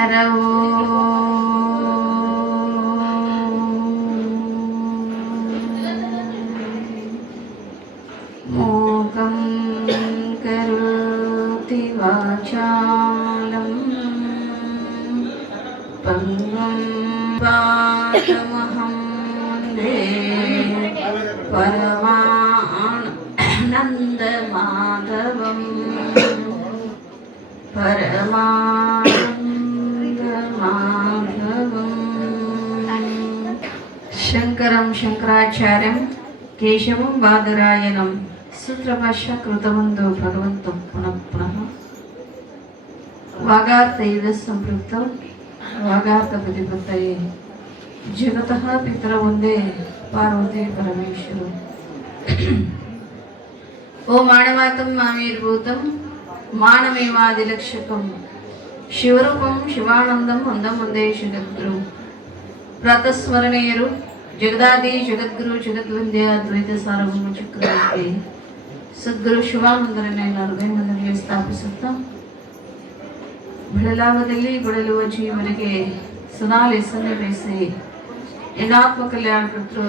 ಹರವೋ ಮೂಕಂ ಕರೋತಿ ವಾಚಾಲಂ ಪಂಗಂ ವಾತಮಹಂ ವಂದೇ ಪರಮಾನಂದ ಮಾಧವಂ ಶಂಕರಂ ಶಂಕರಾಚಾರ್ಯಂ ಕೇಶವಂ ಬಾದರಾಯಣಂ ಸೂತ್ರಭಾಷ್ಯ ಕೃತವಂದೋ ಭಗವಂತಂ ಪುನಃ ಪುನಃ ವಾಗಾರ್ಥೈವ ಸಂಪೃಕ್ತಂ ವಾಗಾರ್ಥ ಪ್ರತಿಪತ್ತಯೇ ಜಗತಃ ಪಿತರ ಒಂದೇ ಪಾರ್ವತಿ ಪರಮೇಶ್ವರ ಓ ಮಾನವಾತಂ ಮಾಮೇರ್ಭೂತಂ ಮಾನಮೇವಾದಿಲಕ್ಷಕಂ ಶಿವರೂಪಂ ಶಿವಾನಂದಂ ಒಂದಂ ಒಂದೇ ಜಗದ್ಗುರು ಪ್ರಾತಸ್ಮರಣೀಯರು ಜಗದಾದಿ ಜಗದ್ಗುರು ಜಗದ್ವಂದ್ಯ ಅದ್ವೈತ ಸಾರ್ವಭೌಮ ಚಕ್ರವರ್ತಿ ಸದ್ಗುರು ಶಿವಾನಂದರನ್ನ ಹೃದಯದಲ್ಲಿ ಸ್ಥಾಪಿಸುತ್ತಾ ಬೆಳಲಾಭದಲ್ಲಿ ಗುಡಲುವ ಜೀವನಿಗೆ ಸದಾಲೆ ಸನ್ನಿವೇಸಿ ಎಣ್ಣಾತ್ಮ ಕಲ್ಯಾಣ ಕರ್ತೃ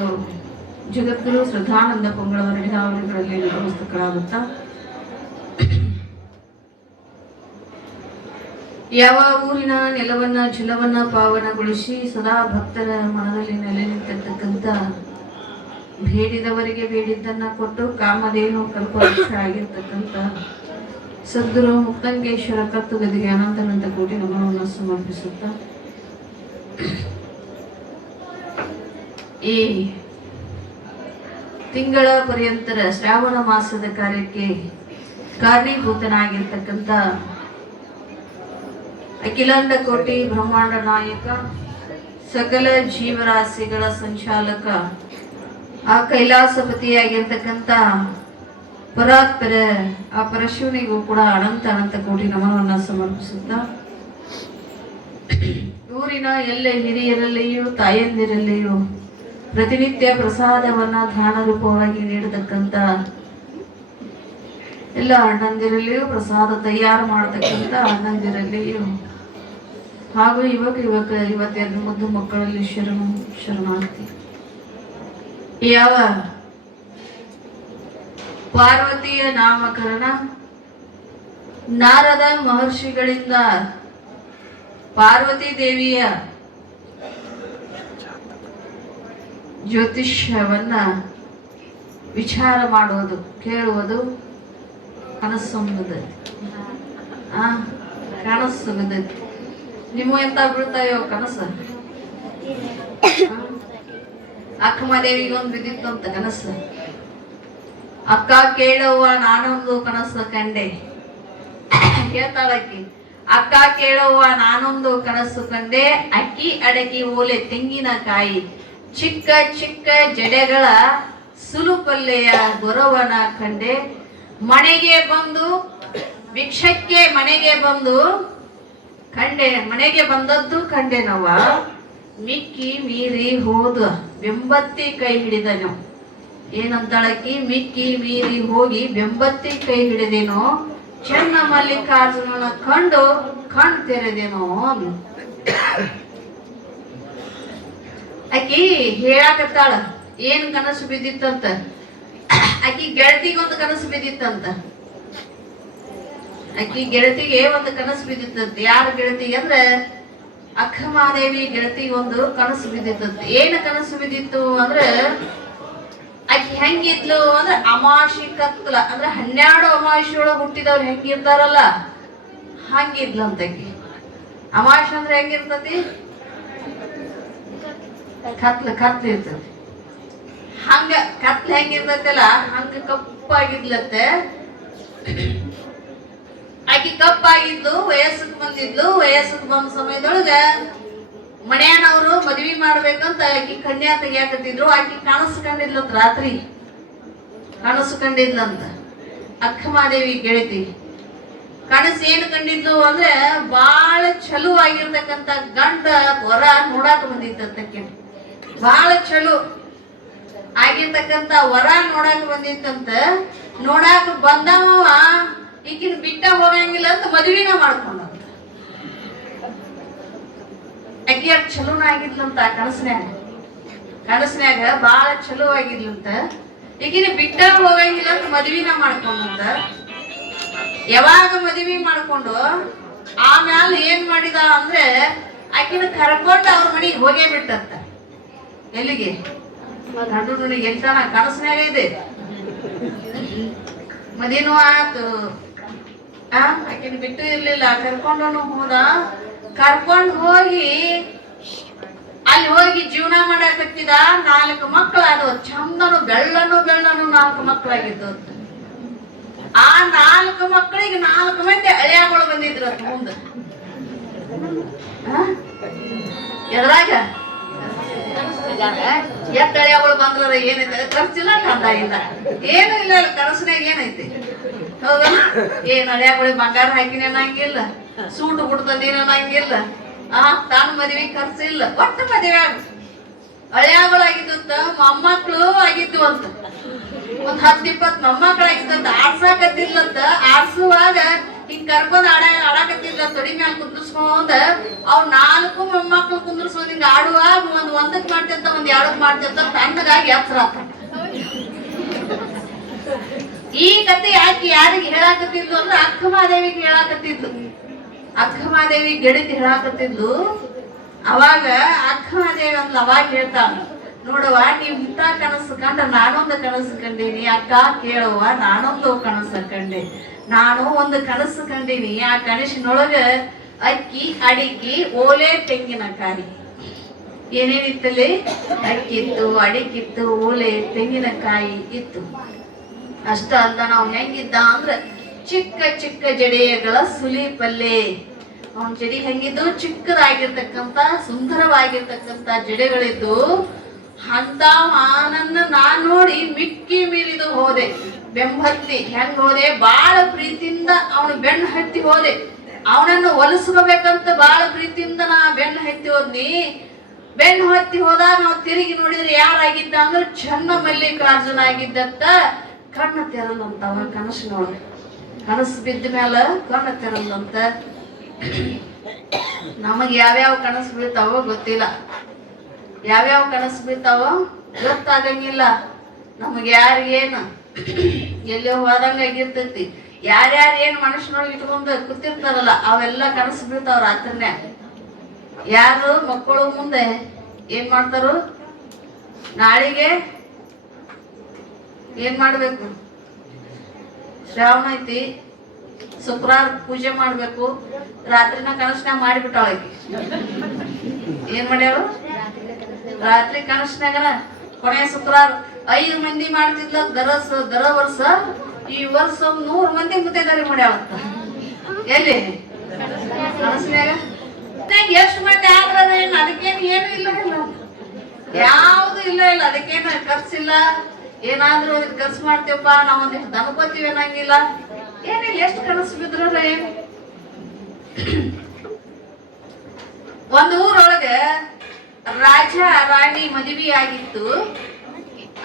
ಜಗದ್ಗುರು ಶ್ರದ್ಧಾನಂದ ಪೊಂಗಳವರ ಹಿಡಿದಾವಳಿಗಳಲ್ಲಿ ನಿರ್ವಹಿಸ್ತಕ್ಕಳಾಗುತ್ತಾ ಯಾವ ಊರಿನ ನೆಲವನ್ನ ಜಲವನ್ನ ಪಾವನಗೊಳಿಸಿ ಸದಾ ಭಕ್ತರ ಮನದಲ್ಲಿ ನೆಲೆ ನಿಂತಿರ್ತಕ್ಕಂಥ ಬೇಡಿದವರಿಗೆ ಬೇಡಿದ್ದನ್ನ ಕೊಟ್ಟು ಕಾಮಧೇನು ಕಲ್ಪವೃಕ್ಷ ಆಗಿರ್ತಕ್ಕಂಥ ಸದ್ಗುರು ಮುಕ್ತಂಗೇಶ್ವರ ಕತ್ತುಗದಿಗೆ ಅನಂತನಂತ ಕೋಟಿ ನಮನವನ್ನು ಸಮರ್ಪಿಸುತ್ತಾ ಈ ತಿಂಗಳ ಪರ್ಯಂತರ ಶ್ರಾವಣ ಮಾಸದ ಕಾರ್ಯಕ್ಕೆ ಕಾರಣೀಭೂತನಾಗಿರ್ತಕ್ಕಂಥ ಅಖಿಲಾಂಡ ಕೋಟಿ ಬ್ರಹ್ಮಾಂಡ ನಾಯಕ ಸಕಲ ಜೀವರಾಶಿಗಳ ಸಂಚಾಲಕ ಆ ಕೈಲಾಸಪತಿಯಾಗಿರ್ತಕ್ಕಂಥ ಪರಾತ್ಪರ ಆ ಪರಶಿವನಿಗೂ ಕೂಡ ಅನಂತ ಅನಂತ ಕೋಟಿ ನಮನವನ್ನು ಸಮರ್ಪಿಸುತ್ತಾ ಊರಿನ ಎಲ್ಲ ಹಿರಿಯರಲ್ಲಿಯೂ ತಾಯಂದಿರಲ್ಲಿಯೂ ಪ್ರತಿನಿತ್ಯ ಪ್ರಸಾದವನ್ನ ದಾನ ರೂಪವಾಗಿ ನೀಡತಕ್ಕಂಥ ಎಲ್ಲ ಅಣ್ಣಂದಿರಲ್ಲಿಯೂ ಪ್ರಸಾದ ತಯಾರು ಮಾಡತಕ್ಕಂಥ ಅಣ್ಣಂದಿರಲ್ಲಿಯೂ ಹಾಗೂ ಇವತ್ತೆರಡು ಮುದ್ದು ಮಕ್ಕಳಲ್ಲಿ ಶರಣಾರ್ಥಿ ಯಾವ ಪಾರ್ವತಿಯ ನಾಮಕರಣ ನಾರದ ಮಹರ್ಷಿಗಳಿಂದ ಪಾರ್ವತಿ ದೇವಿಯ ಜ್ಯೋತಿಷ್ಯವನ್ನ ವಿಚಾರ ಮಾಡುವುದು ಕೇಳುವುದು ಕನಸು ಕಾಣಿಸ್ತದೆ ನಿಮ್ಮ ಎಂತ ಬೀಳ್ತಾಯೋ ಕನಸು ಅಕ್ಕಮದೇವಿಗೆ ಒಂದು ಬಿದ್ದಿತ್ತಂತ ಕನಸು ಅಕ್ಕ ಕೇಳವ್ವ ನಾನೊಂದು ಕನಸು ಕಂಡೆ ಕೇಳ್ತಾಳಕ್ಕಿ ಅಕ್ಕ ಕೇಳವ್ವ ನಾನೊಂದು ಕನಸು ಕಂಡೆ ಅಕ್ಕಿ ಅಡಗಿ ಓಲೆ ತೆಂಗಿನಕಾಯಿ ಚಿಕ್ಕ ಚಿಕ್ಕ ಜಡೆಗಳ ಸುಲುಪಲ್ಲೆಯ ಗೊರವನ ಕಂಡೆ ಮನೆಗೆ ಬಂದು ಭಿಕ್ಷಕ್ಕೆ ಮನೆಗೆ ಬಂದು ಕಂಡೆ ಮನೆಗೆ ಬಂದದ್ದು ಕಂಡೆನವ ಮಿಕ್ಕಿ ಮೀರಿ ಹೋದ ಬೆಂಬತ್ತಿ ಕೈ ಹಿಡಿದನು ಏನಂತಳಕ್ಕಿ ಮಿಕ್ಕಿ ಮೀರಿ ಹೋಗಿ ಬೆಂಬತ್ತಿ ಕೈ ಹಿಡಿದೇನೋ ಚೆನ್ನ ಮಲ್ಲಿಕಾರ್ಜುನನ ಕಂಡು ಕಣ್ ತೆರೆದೇನೋ ಆಕಿ ಹೇಳಾಕತ್ತಾಳ ಏನ್ ಕನಸು ಬಿದ್ದಿತ್ತಂತ ಆಕಿ ಗೆಳತಿಗೊಂದು ಕನಸು ಬಿದ್ದಿತ್ತಂತ ಆಕಿ ಗೆಳತಿಗೆ ಒಂದು ಕನಸು ಬಿದ್ದಿತ್ತಂತ ಯಾರ ಗೆಳತಿಗೆ ಅಂದ್ರೆ ಅಕ್ಕಮಹಾದೇವಿ ಗೆಳತಿಗೆ ಒಂದು ಕನಸು ಬಿದ್ದಿತ್ತಂತ ಏನ ಕನಸು ಬಿದ್ದಿತ್ತು ಅಂದ್ರೆ ಆಕಿ ಹೆಂಗಿದ್ಲು ಅಂದ್ರೆ ಅಮಾಶಿ ಕತ್ಲ ಅಂದ್ರೆ 12 ಅಮಾಶಿ ಒಳಗೆ ಹುಟ್ಟಿದವ್ರು ಹೆಂಗಿರ್ತಾರಲ್ಲ ಹಂಗಿದ್ಲಂತ ಆಕಿ ಅಮಾಶಿ ಅಂದ್ರೆ ಹೆಂಗಿರ್ತತಿ ಕತ್ಲ ಇರ್ತದೆ ಹಂಗ ಕತ್ಲ ಹೆಂಗಿರ್ತೈತಲ್ಲ ಹಂಗ ಕಪ್ಪಾಗಿದ್ಲತ್ತೆ ಆಕಿ ಕಪ್ಪಾಗಿದ್ಲು ವಯಸ್ಸಕ್ ಬಂದ ಸಮಯದೊಳಗ ಮನೆಯನವರು ಮದ್ವಿ ಮಾಡ್ಬೇಕಂತ ಆಕಿ ಕನ್ಯಾ ತೆಗಿಯಾಕತ್ತಿದ್ರು ಆಕಿ ಕನಸು ಕಂಡಿದ್ಲಂತ ರಾತ್ರಿ ಕನಸು ಕಂಡಿದ್ಲಂತ ಅಕ್ಕಮಹಾದೇವಿ ಗೆಳತಿ ಕನಸು ಏನು ಕಂಡಿದ್ಲು ಅಂದ್ರೆ ಬಾಳ ಚಲೋ ಆಗಿರ್ತಕ್ಕಂಥ ಗಂಡ ಹೊರ ನೋಡಾಕ ಬಂದಿತ್ತಂತಕ್ಕೆ ಬಾಳ ಚಲೋ ಆಗಿರ್ತಕ್ಕಂಥ ವರ ನೋಡಾಕ ಬಂದಿತ್ತಂತ ನೋಡಾಕ ಬಂದವ ಈಕಿನ ಬಿಟ್ಟ ಹೋಗಂಗಿಲ್ಲ ಅಂತ ಮದುವೆನ ಮಾಡ್ಕೊಂಡಂತ ಆಕಿ ಅಟ್ ಚಲೋನ ಆಗಿದ್ಲಂತ ಕನಸ್ನ್ಯಾಗ ಬಾಳ ಚಲೋ ಆಗಿದ್ಲಂತ. ಈಗಿನ ಬಿಟ್ಟ ಹೋಗಂಗಿಲ್ಲ ಅಂತ ಮದ್ವಿನ ಮಾಡ್ಕೊಂಡಂತ. ಯಾವಾಗ ಮದ್ವಿ ಮಾಡ್ಕೊಂಡು ಆಮ್ಯಾಲ ಏನ್ ಮಾಡಿದ ಅಂದ್ರೆ ಆಕಿನ ಕರ್ಕೊಂಡು ಅವ್ರ ಮನೆಗೆ ಹೋಗೇ ಬಿಟ್ಟಂತ. ಎಲ್ಲಿಗೆ? ನಡು ನುಡಿಗೆ ಎಲ್ತಾನ ಕನಸ್ನ್ಯಾಗ ಇದೆ. ಮದಿನೂ ಆತು, ಆಕಿನ ಬಿಟ್ಟು ಇರ್ಲಿಲ್ಲ, ಕರ್ಕೊಂಡನು ಹೋದ. ಕರ್ಕೊಂಡು ಹೋಗಿ ಅಲ್ಲಿ ಹೋಗಿ ಜೀವನ ಮಾಡಾಕತ್ತಿದ. 4 ಮಕ್ಕಳಾದವು. ಚಂದನು ಬೆಳ್ಳನು 4 ಮಕ್ಕಳಾಗಿದ್ದು. ಆ 4 ಮಕ್ಕಳಿಗೆ 4 ಮಂದಿ ಅಳಿಯಾಗಳು ಬಂದಿದ್ರು ಅಂತ ಮುಂದೆ. ಎದ್ರಾಗ ಎಷ್ಟ್ ಅಳಿಯಾಗಳು ಬಂದ್ರ ಏನೈತೆ? ಖರ್ಚಿಲ್ಲ, ಕಂದ ಇಲ್ಲ, ಏನು ಇಲ್ಲ. ಕನಸ್ನ್ಯಾಗ ಏನೈತಿ? ಹೌದಾ? ಏನ್ ಅಳಿಯಾಗಳಿಗೆ ಬಂಗಾರ ಹಾಕಿನ ಅನ್ನಂಗಿಲ್ಲ, ಸೂಟು ಬಿಡ್ತದೇನ ಅನ್ನಂಗಿಲ್ಲ. ತಾನು ಮದ್ವಿ ಖರ್ಚು ಇಲ್ಲ. ಒಟ್ಟು ಮದುವೆ ಆಗ ಹಳೆಯಾಗಳಾಗಿದ್ದಂತ ಮೊಮ್ಮಕ್ಳು ಆಗಿದ್ವು ಅಂತ. 10-20 ಮೊಮ್ಮಕ್ಳಾಗಿದ್ದಂತ. ಆಡ್ಸಾಕತ್ತಿದ್ಲಂತ. ಆಡ್ಸುವಾಗ ಹಿಂಗ್ ಕರ್ಕೊಂಡ್ ಆಡಾಕತ್ತಿದ್ಲ. ತೊಡಿ ಮ್ಯಾಲ ಕುಂದ್ರಸ್ಕೊಂಡ್ ಅವ್ರ 4 ಮೊಮ್ಮಕ್ಳು ಕುಂದ್ರಸ್ಕೊಂಡ್ ಹಿಂಗ ಆಡುವಾಗ ಒಂದಕ್ ಮಾಡ್ತಿರ್ತ, 2ಕ್ ಮಾಡ್ತಿರ್ತ. ತಣ್ಣಗಾಗಿ ಎತ್ತರ. ಈ ಕತೆ ಯಾಕೆ ಯಾರಿಗೆ ಹೇಳಾಕತ್ತಿದ್ಲು ಅಂದ್ರೆ ಅಕ್ಕಮಹಾದೇವಿಗೆ ಹೇಳಾಕತ್ತಿದ್ಲು. ಅಕ್ಕಮಹಾದೇವಿ ಗೆಳತಿ ಹೇಳಾಕತ್ತಿದ್ಲು. ಅವಾಗ ಅಕ್ಕಮಹಾದೇವಿ ಅಂದ್ಲು. ಅವಾಗ ಹೇಳ್ತಾಳ, ನೋಡುವ, ನೀವ್ ಇಂಥ ಕನಸು ಕಂಡ ನಾನೊಂದು ಕನಸು ಕಂಡೀನಿ. ಅಕ್ಕ ಕೇಳುವ, ನಾನೊಂದು ಕನಸು ಕಂಡೆ. ನಾನು ಒಂದು ಕನಸು ಕಂಡೀನಿ. ಆ ಕನಸಿನೊಳಗ ಅಕ್ಕಿ, ಅಡಿಕೆ, ಓಲೆ, ತೆಂಗಿನಕಾಯಿ ಏನೇನಿತ್ತಲ್ಲಿ? ಅಕ್ಕಿತ್ತು, ಅಡಿಕಿತ್ತು, ಓಲೆ, ತೆಂಗಿನಕಾಯಿ ಇತ್ತು. ಅಷ್ಟ ಅಲ್ಲ, ನಾವು ಹೆಂಗಿದ್ದ ಅಂದ್ರೆ ಚಿಕ್ಕ ಚಿಕ್ಕ ಜಡೆಗಳ ಸುಲಿ ಪಲ್ಲೆ. ಅವನ ಜಡಿ ಹೆಂಗಿದ್ದು? ಚಿಕ್ಕದಾಗಿರ್ತಕ್ಕಂತ ಸುಂದರವಾಗಿರ್ತಕ್ಕಂತ ಜಡೆಗಳಿದ್ದು. ಅಂತ ನನ್ನ ನಾನ್ ನೋಡಿ ಮಿಕ್ಕಿ ಮೀರಿದು ಹೋದೆ. ಬೆಂಬತ್ತಿ ಹೆಂಗ್ ಹೋದೆ? ಬಾಳ ಪ್ರೀತಿಯಿಂದ ಅವನು ಬೆನ್ನು ಹತ್ತಿ ಹೋದೆ. ಅವನನ್ನು ಒಲಿಸ್ಕೋಬೇಕಂತ ಬಾಳ ಪ್ರೀತಿಯಿಂದ ನಾ ಬೆನ್ನು ಹತ್ತಿ ಹೋದ್ನಿ. ಬೆನ್ನು ಹತ್ತಿ ಹೋದಾಗ ನಾವು ತಿರುಗಿ ನೋಡಿದ್ರೆ ಯಾರಾಗಿದ್ದ ಅಂದ್ರೆ ಚನ್ನಮಲ್ಲಿಕಾರ್ಜುನ ಆಗಿದ್ದತ್ತ. ಕಣ್ಣು ತೆರಲ್ಲಂತ ಅವ ಕನಸಿನೊಳಗೆ. ಕನಸು ಬಿದ್ದ ಮ್ಯಾಲ ಕಣ್ಣು ತೆರಲ್ಲಂತ. ನಮಗ್ ಯಾವ್ಯಾವ ಕನಸು ಬೀಳ್ತಾವೋ ಗೊತ್ತಿಲ್ಲ. ಯಾವ್ಯಾವ ಕನಸು ಬೀಳ್ತಾವೋ ಗೊತ್ತಾಗಂಗಿಲ್ಲ. ನಮಗ್ ಯಾರಿಗೇನು ಎಲ್ಲೋ ಹೋದಂಗ ಆಗಿರ್ತೈತಿ. ಯಾರ್ಯಾರು ಏನ್ ಮನುಷ್ಯನೊಳಗೆ ಇಟ್ಕೊಂಡು ಕೂತಿರ್ತಾರಲ್ಲ ಅವೆಲ್ಲ ಕನಸು ಬೀಳ್ತಾವ ರಾತ್ರಿನೇ. ಯಾರು ಮಕ್ಕಳು ಮುಂದೆ ಏನ್ ಮಾಡ್ತಾರು? ನಾಳಿಗೆ ಏನ್ ಮಾಡ್ಬೇಕು? ಶ್ರಾವಣ ಐತಿ, ಶುಕ್ರವಾರ ಪೂಜೆ ಮಾಡ್ಬೇಕು. ರಾತ್ರಿನ ಕನಸ್ನಾಗ ಮಾಡಿಬಿಟ್ಟಾಳಕಿ. ಏನ್ ಮಾಡ್ಯಾಳು? ರಾತ್ರಿ ಕನಸ್ನಾಗನ ಕೊನೆಯ ಶುಕ್ರವಾರ 5 ಮಂದಿ ಮಾಡ್ತಿದ್ಲ ದರ ವರ್ಷ. ಈ ವರ್ಷ 100 ಮಂದಿ ಮುತ್ತೈದಾರಿ ಮಾಡ್ಯಾಳಂತ. ಎಲ್ಲಿ? ಕನಸ್ನಾಗ. ಎಷ್ಟು ಮಂದಿ ಆದ್ರ ಅದಕ್ಕೇನು ಏನು ಇಲ್ಲ, ಯಾವ್ದು ಇಲ್ಲ. ಅದಕ್ಕೇನು ಖರ್ಚಿಲ್ಲ. ಏನಾದ್ರೂ ಖರ್ಚು ಮಾಡ್ತೀವಪ್ಪ, ನಾವೊಂದಿಷ್ಟು ದನ್ಕೋತೀವಿ ಅನ್ನಂಗಿಲ್ಲ, ಏನಿಲ್ಲ. ಎಷ್ಟು ಕನಸು ಬಿದ್ರ ಏನು? ಒಂದು ಊರೊಳಗೆ ರಾಜ ರಾಣಿ ಮದುವೆ ಆಗಿತ್ತು.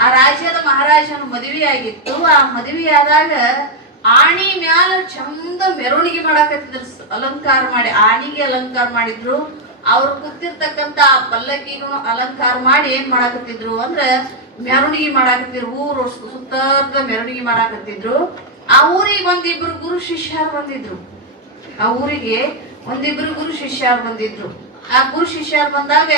ಆ ರಾಜ್ಯದ ಮಹಾರಾಜನ ಮದುವೆ ಆಗಿತ್ತು. ಆ ಮದುವೆ ಆದಾಗ ಆಣಿ ಮ್ಯಾಲ ಚಂದ ಮೆರವಣಿಗೆ ಮಾಡಾಕತ್ತಿದ್ರು. ಅಲಂಕಾರ ಮಾಡಿ, ಆಣಿಗೆ ಅಲಂಕಾರ ಮಾಡಿದ್ರು. ಅವ್ರು ಕೂತಿರ್ತಕ್ಕಂತ ಪಲ್ಲಕ್ಕಿಗೂ ಅಲಂಕಾರ ಮಾಡಿ ಏನ್ ಮಾಡಾಕತ್ತಿದ್ರು ಅಂದ್ರೆ ಮೆರವಣಿಗೆ ಮಾಡಾಕತ್ತಿದ್ರು. ಊರು ಸುತ್ತಾರ್ದ ಮೆರವಣಿಗೆ ಮಾಡಾಕತ್ತಿದ್ರು. ಆ ಊರಿಗೆ ಒಂದಿಬ್ರು ಗುರು ಶಿಷ್ಯರು ಬಂದಿದ್ರು. ಆ ಊರಿಗೆ ಒಂದಿಬ್ರು ಗುರು ಶಿಷ್ಯರು ಬಂದಿದ್ರು. ಆ ಗುರು ಶಿಷ್ಯರು ಬಂದಾಗ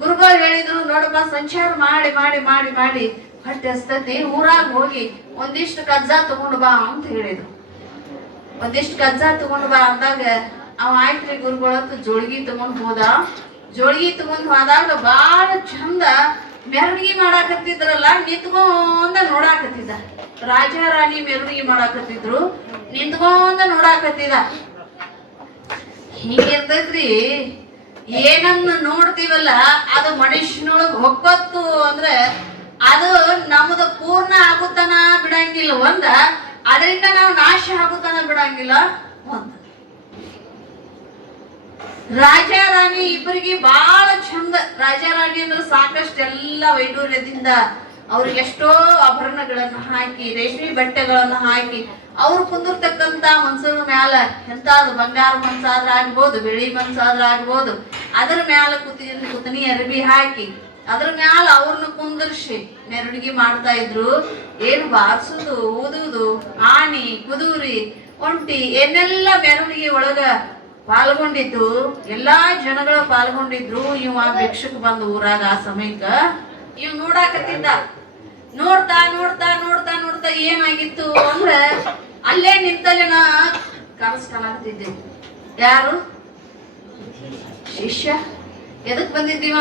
ಗುರುಗಳು ಹೇಳಿದ್ರು, ನೋಡಪ್ಪ, ಸಂಚಾರ ಮಾಡಿ ಮಾಡಿ ಮಾಡಿ ಮಾಡಿ ಹೊಟ್ಟೆ ಹಸ್ತತಿ, ಊರಾಗ ಹೋಗಿ ಒಂದಿಷ್ಟು ಕಜ್ಜಾ ತಗೊಂಡು ಬಾ ಅಂತ ಹೇಳಿದ್ರು. ಒಂದಿಷ್ಟು ಕಜ್ಜಾ ತಗೊಂಡು ಬಾ ಅಂದಾಗ ಅವ ಆಯ್ತ್ರಿ ಗುರುಗಳಂತ ಜೋಳ್ಗಿ ತಗೊಂಡ್ ಹೋದ. ಜೋಳ್ಗಿ ತಗೊಂಡ್ ಹೋದಾಗ ಬಾಳ ಚಂದ ಮೆರವಣಿಗೆ ಮಾಡಾಕತ್ತಿದ್ರಲ್ಲ, ನಿಂತ್ಕೊಂಡ ನೋಡಾಕತ್ತಿದ್ದ. ರಾಜ ರಾಣಿ ಮೆರವಣಿಗೆ ಮಾಡಾಕತ್ತಿದ್ರು, ನಿಂತ್ಕೊಂಡ ನೋಡಾಕತ್ತಿದ. ಹಿಂಗಿರ್ತೈತ್ರಿ, ಏನನ್ನ ನೋಡ್ತೀವಲ್ಲ ಅದು ಮನುಷ್ಯನೊಳಗ್ ಹೊಕ್ಕತ್ತು ಅಂದ್ರೆ ಅದು ನಮ್ದು ಪೂರ್ಣ ಆಗುತ್ತಾನ ಬಿಡಂಗಿಲ್ಲ. ಅದರಿಂದ ನಾವು ನಾಶ ಆಗುತ್ತಾನ ಬಿಡಂಗಿಲ್ಲ. ರಾಜ ರಾಣಿ ಇಬ್ಬರಿಗೆ ಬಹಳ ಚಂದ. ರಾಜ ರಾಣಿ ಅಂದ್ರೆ ಸಾಕಷ್ಟು ಎಲ್ಲ ವೈಡೂರ್ಯದಿಂದ ಅವ್ರಿಗೆ ಎಷ್ಟೋ ಆಭರಣಗಳನ್ನ ಹಾಕಿ ರೇಷ್ಮೆ ಬಟ್ಟೆಗಳನ್ನ ಹಾಕಿ ಅವ್ರು ಕುಂದಿರ್ತಕ್ಕಂತ ಮನ್ಸರ ಮ್ಯಾಲ ಎಂತಾದ್ರು ಬಂಗಾರ ಮನ್ಸಾದ್ರ ಆಗ್ಬೋದು, ಬೆಳ್ಳಿ ಮನ್ಸಾದ್ರ ಆಗ್ಬೋದು, ಅದ್ರ ಮ್ಯಾಲ ಕುತನಿ ಅರಬಿ ಹಾಕಿ ಅದ್ರ ಮ್ಯಾಲ ಅವ್ರನ್ನ ಕುಂದರ್ಸಿ ಮೆರವಣಿಗೆ ಮಾಡ್ತಾ ಇದ್ರು. ಏನು ಬಾರ್ಸುದು, ಊದುದು, ಆಣಿ, ಕುದೂರಿ, ಒಂಟಿ ಏನೆಲ್ಲ ಮೆರವಣಿಗೆ ಒಳಗ ಪಾಲ್ಗೊಂಡಿದ್ದು, ಎಲ್ಲಾ ಜನಗಳು ಪಾಲ್ಗೊಂಡಿದ್ರು. ಇವ ಭಿಕ್ಷಕ್ ಬಂದ ಊರಾಗ ಆ ಸಮಯಕ್ಕ ಇವ್ ನೋಡಾಕತ್ತಿದ್ದ. ನೋಡ್ತಾ ನೋಡ್ತಾ ನೋಡ್ತಾ ನೋಡ್ತಾ ಏನಾಗಿತ್ತು ಅಂದ್ರ ಅಲ್ಲೇ ನಿಂತಲ್ಲಿ ನಾ ಕನಸು ಕಾಣಾಕತ್ತಿದ್ದೆ. ಯಾರು? ಶಿಷ್ಯ. ಎದಕ್ ಬಂದಿದ್ದೀವ?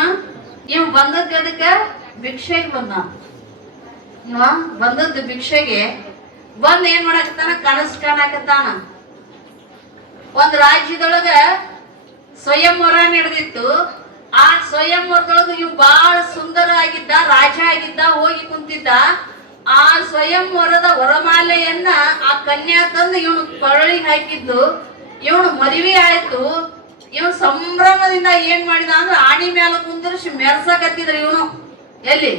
ಇವ್ ಬಂದದ್ದು ಎದಕ್ಕ? ಭಿಕ್ಷೆಗೆ ಬಂದ. ಇವ ಬಂದದ್ದು ಭಿಕ್ಷೆಗೆ ಬಂದ್ ಏನ್ ಮಾಡಾಕತ್ತಾನ? ಕನಸು ಕಾಣಾಕತ್ತಾನ. ಒಂದ್ ರಾಜ್ಯದೊಳಗ ಸ್ವಯಂವರ ನಡೆದಿತ್ತು. ಆ ಸ್ವಯಂವರದೊಳಗ ಇವ್ ಬಾಳ ಸುಂದರ ಆಗಿದ್ದ, ರಾಜ ಆಗಿದ್ದ, ಹೋಗಿ ಕುಂತಿದ್ದ. ಆ ಸ್ವಯಂವರದ ವರಮಾಲೆಯನ್ನ ಆ ಕನ್ಯಾ ತಂದು ಇವನು ಕೊರಳಿಗೆ ಹಾಕಿದ್ದು. ಇವನು ಮದುವೆ ಆಯ್ತು. ಇವನು ಸಂಭ್ರಮದಿಂದ ಏನ್ ಮಾಡಿದ ಅಂದ್ರೆ ಆಣಿ ಮ್ಯಾಲ ಕುಂದರ್ಸಿ ಮೆರ್ಸಕತ್ತಿದ್ರು. ಇವನು ಎಲ್ಲಿ?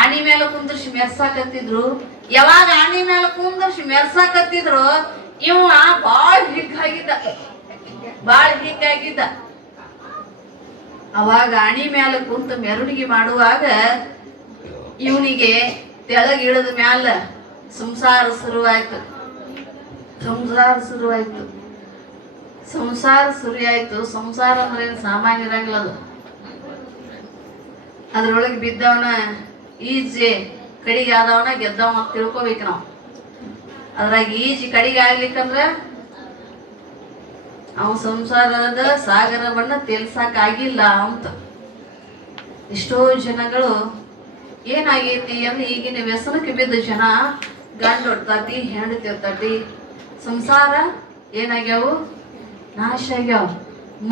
ಆಣಿ ಮೇಲೆ ಕುಂದರ್ಸಿ ಮೆರ್ಸಾಕತ್ತಿದ್ರು. ಯಾವಾಗ ಆಣಿ ಮೇಲೆ ಕುಂದರ್ಸಿ ಮೆರ್ಸಾಕತ್ತಿದ್ರು ಇವ ಬಾಳ ಹಿಗ್ಗಾಗಿದ್ದ, ಬಾಳ ಹಿಗ್ಗಾಗಿದ್ದ. ಅವಾಗ ಆಣಿ ಮ್ಯಾಲ ಕುಂತು ಮೆರವಣಿಗೆ ಮಾಡುವಾಗ ಇವನಿಗೆ ತೆಳಗಿಳಿದ ಮ್ಯಾಲ ಸಂಸಾರ ಶುರುವಾಯ್ತು. ಸಂಸಾರ ಶುರುವಾಯ್ತು. ಸಂಸಾರ ಶುರುವಾಯ್ತು. ಸಂಸಾರ ಅಂದ್ರೆ ಏನು ಸಾಮಾನ್ಯ ಇರಂಗಿಲ್ಲ. ಅದು ಅದ್ರೊಳಗೆ ಬಿದ್ದವನ ಈಜಿ ಕಡಿಗೆ ಆದವನ ಗೆದ್ದವ ಅಂತ ತಿಳ್ಕೊಬೇಕು ನಾವು. ಅದ್ರಾಗ ಈಜಿ ಕಡಿಗೆ ಆಗ್ಲಿಕ್ಕಂದ್ರ ಅವ ಸಂಸಾರದ ಸಾಗರವನ್ನ ತೇಲ್ಸಾಕ ಆಗಿಲ್ಲ ಅಂತ. ಎಷ್ಟೋ ಜನಗಳು ಏನಾಗೈತಿ ಅಂದ್ರೆ ಈಗಿನ ವ್ಯಸನಕ್ಕೆ ಬಿದ್ದ ಜನ ಗಂಡ ಹೊಡ್ತಾತಿ, ಹೆಂಡತಿ ಹೊಡ್ತಾತಿ, ಸಂಸಾರ ಏನಾಗ್ಯಾವು? ನಾಶ ಆಗ್ಯಾವ.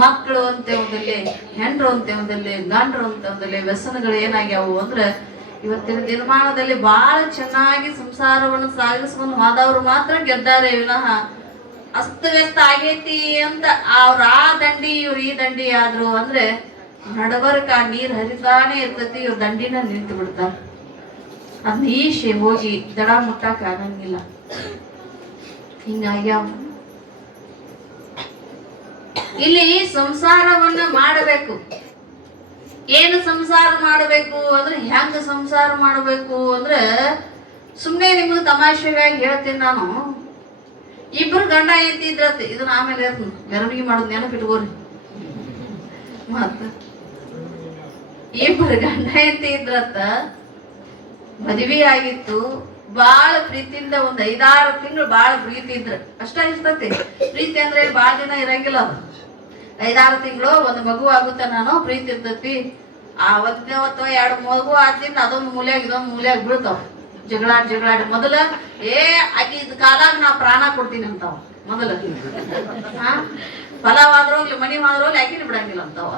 ಮಕ್ಕಳು ಅಂತೇವದಲ್ಲಿ, ಹೆಂಡ್ರು ಅಂತೇವದಲ್ಲಿ, ಗಂಡ್ರು ಅಂತೇವದಲ್ಲಿ ವ್ಯಸನಗಳು ಏನಾಗ್ಯಾವು ಅಂದ್ರೆ ಇವತ್ತಿನ ದಿನಮಾನದಲ್ಲಿ ಬಹಳ ಚೆನ್ನಾಗಿ ಸಂಸಾರವನ್ನು ಸಾಗಿಸ್ಕೊಂಡು ಹೋದವ್ರು ಮಾತ್ರ ಗೆದ್ದಾರೆ ವಿನಃ ಅಸ್ತವ್ಯಸ್ತ ಆಗೈತಿ ಅಂತ ಅವ್ರ ಆ ದಂಡಿ ಇವ್ರು ಈ ದಂಡಿ ಆದ್ರು ಅಂದ್ರೆ ನಡಬರ್ಕ ನೀರ್ ಹರಿತಾನೆ ಇರ್ತೈತಿ. ಇವ್ರ ದಂಡಿನ ನಿಂತು ಬಿಡ್ತಾರ. ಅದ್ ಈಶೆ ಹೋಗಿ ದಡ ಮುಟ್ಟಕ್ ಆಗಂಗಿಲ್ಲ. ಹಿಂಗಾಗ್ಯಾವ. ಇಲ್ಲಿ ಸಂಸಾರವನ್ನ ಮಾಡಬೇಕು. ಏನು ಸಂಸಾರ ಮಾಡಬೇಕು ಅಂದ್ರೆ ಹೆಂಗ ಸಂಸಾರ ಮಾಡಬೇಕು ಅಂದ್ರೆ ಸುಮ್ನೆ ನಿಮ್ಗೆ ತಮಾಷೆಗಾಗಿ ಹೇಳ್ತೀನಿ ನಾನು. ಇಬ್ರು ಗಂಡ ಹೆಂಡತಿ ಇದ್ರತ್ತೆ. ಇದನ್ನ ಆಮೇಲೆ ಮೆರವಣಿಗೆ ಮಾಡೋದು ನೆನಪಿಟ್ಕೋರಿ. ಮತ್ತ ಇಬ್ರು ಗಂಡ ಹೆಂಡತಿ ಇದ್ರತ್ತ, ಮದುವೆ ಆಗಿತ್ತು. ಬಾಳ ಪ್ರೀತಿಯಿಂದ ಒಂದ್ 5-6 ತಿಂಗಳು ಬಾಳ ಪ್ರೀತಿ ಇದ್ರ ಅಷ್ಟ ಇರ್ತತಿ. ಪ್ರೀತಿ ಅಂದ್ರೆ ಬಾಳ ದಿನ ಇರಂಗಿಲ್ಲ. ಅದು 5-6 ತಿಂಗಳು ಒಂದು ಮಗು ಆಗುತ್ತೆ. ನಾನು ಪ್ರೀತಿ ಇರ್ತೈತಿ. ಆ ಒಂದವತ್ತು 2 ಮಗು ಆದ್ರಿಂದ ಅದೊಂದು ಮೂಲ್ಯಾಗ ಇದೊಂದು ಮೂಲ್ಯಾಗ ಬೀಳ್ತಾವ. ಜಗಳಾಡಿ ಮೊದಲ ಆಕಿ ಕಾಲಾಗ ನಾ ಪ್ರಾಣ ಕೊಡ್ತೀನಿ ಅಂತಾವ. ಮೊದಲ ಫಲಾವ್ ಆದ್ರೋಗ್ಲಿ, ಮನಿ ಆದ್ರೋಗ್ಲಿ ಆಕಿನ ಬಿಡಂಗಿಲ್ಲ ಅಂತಾವ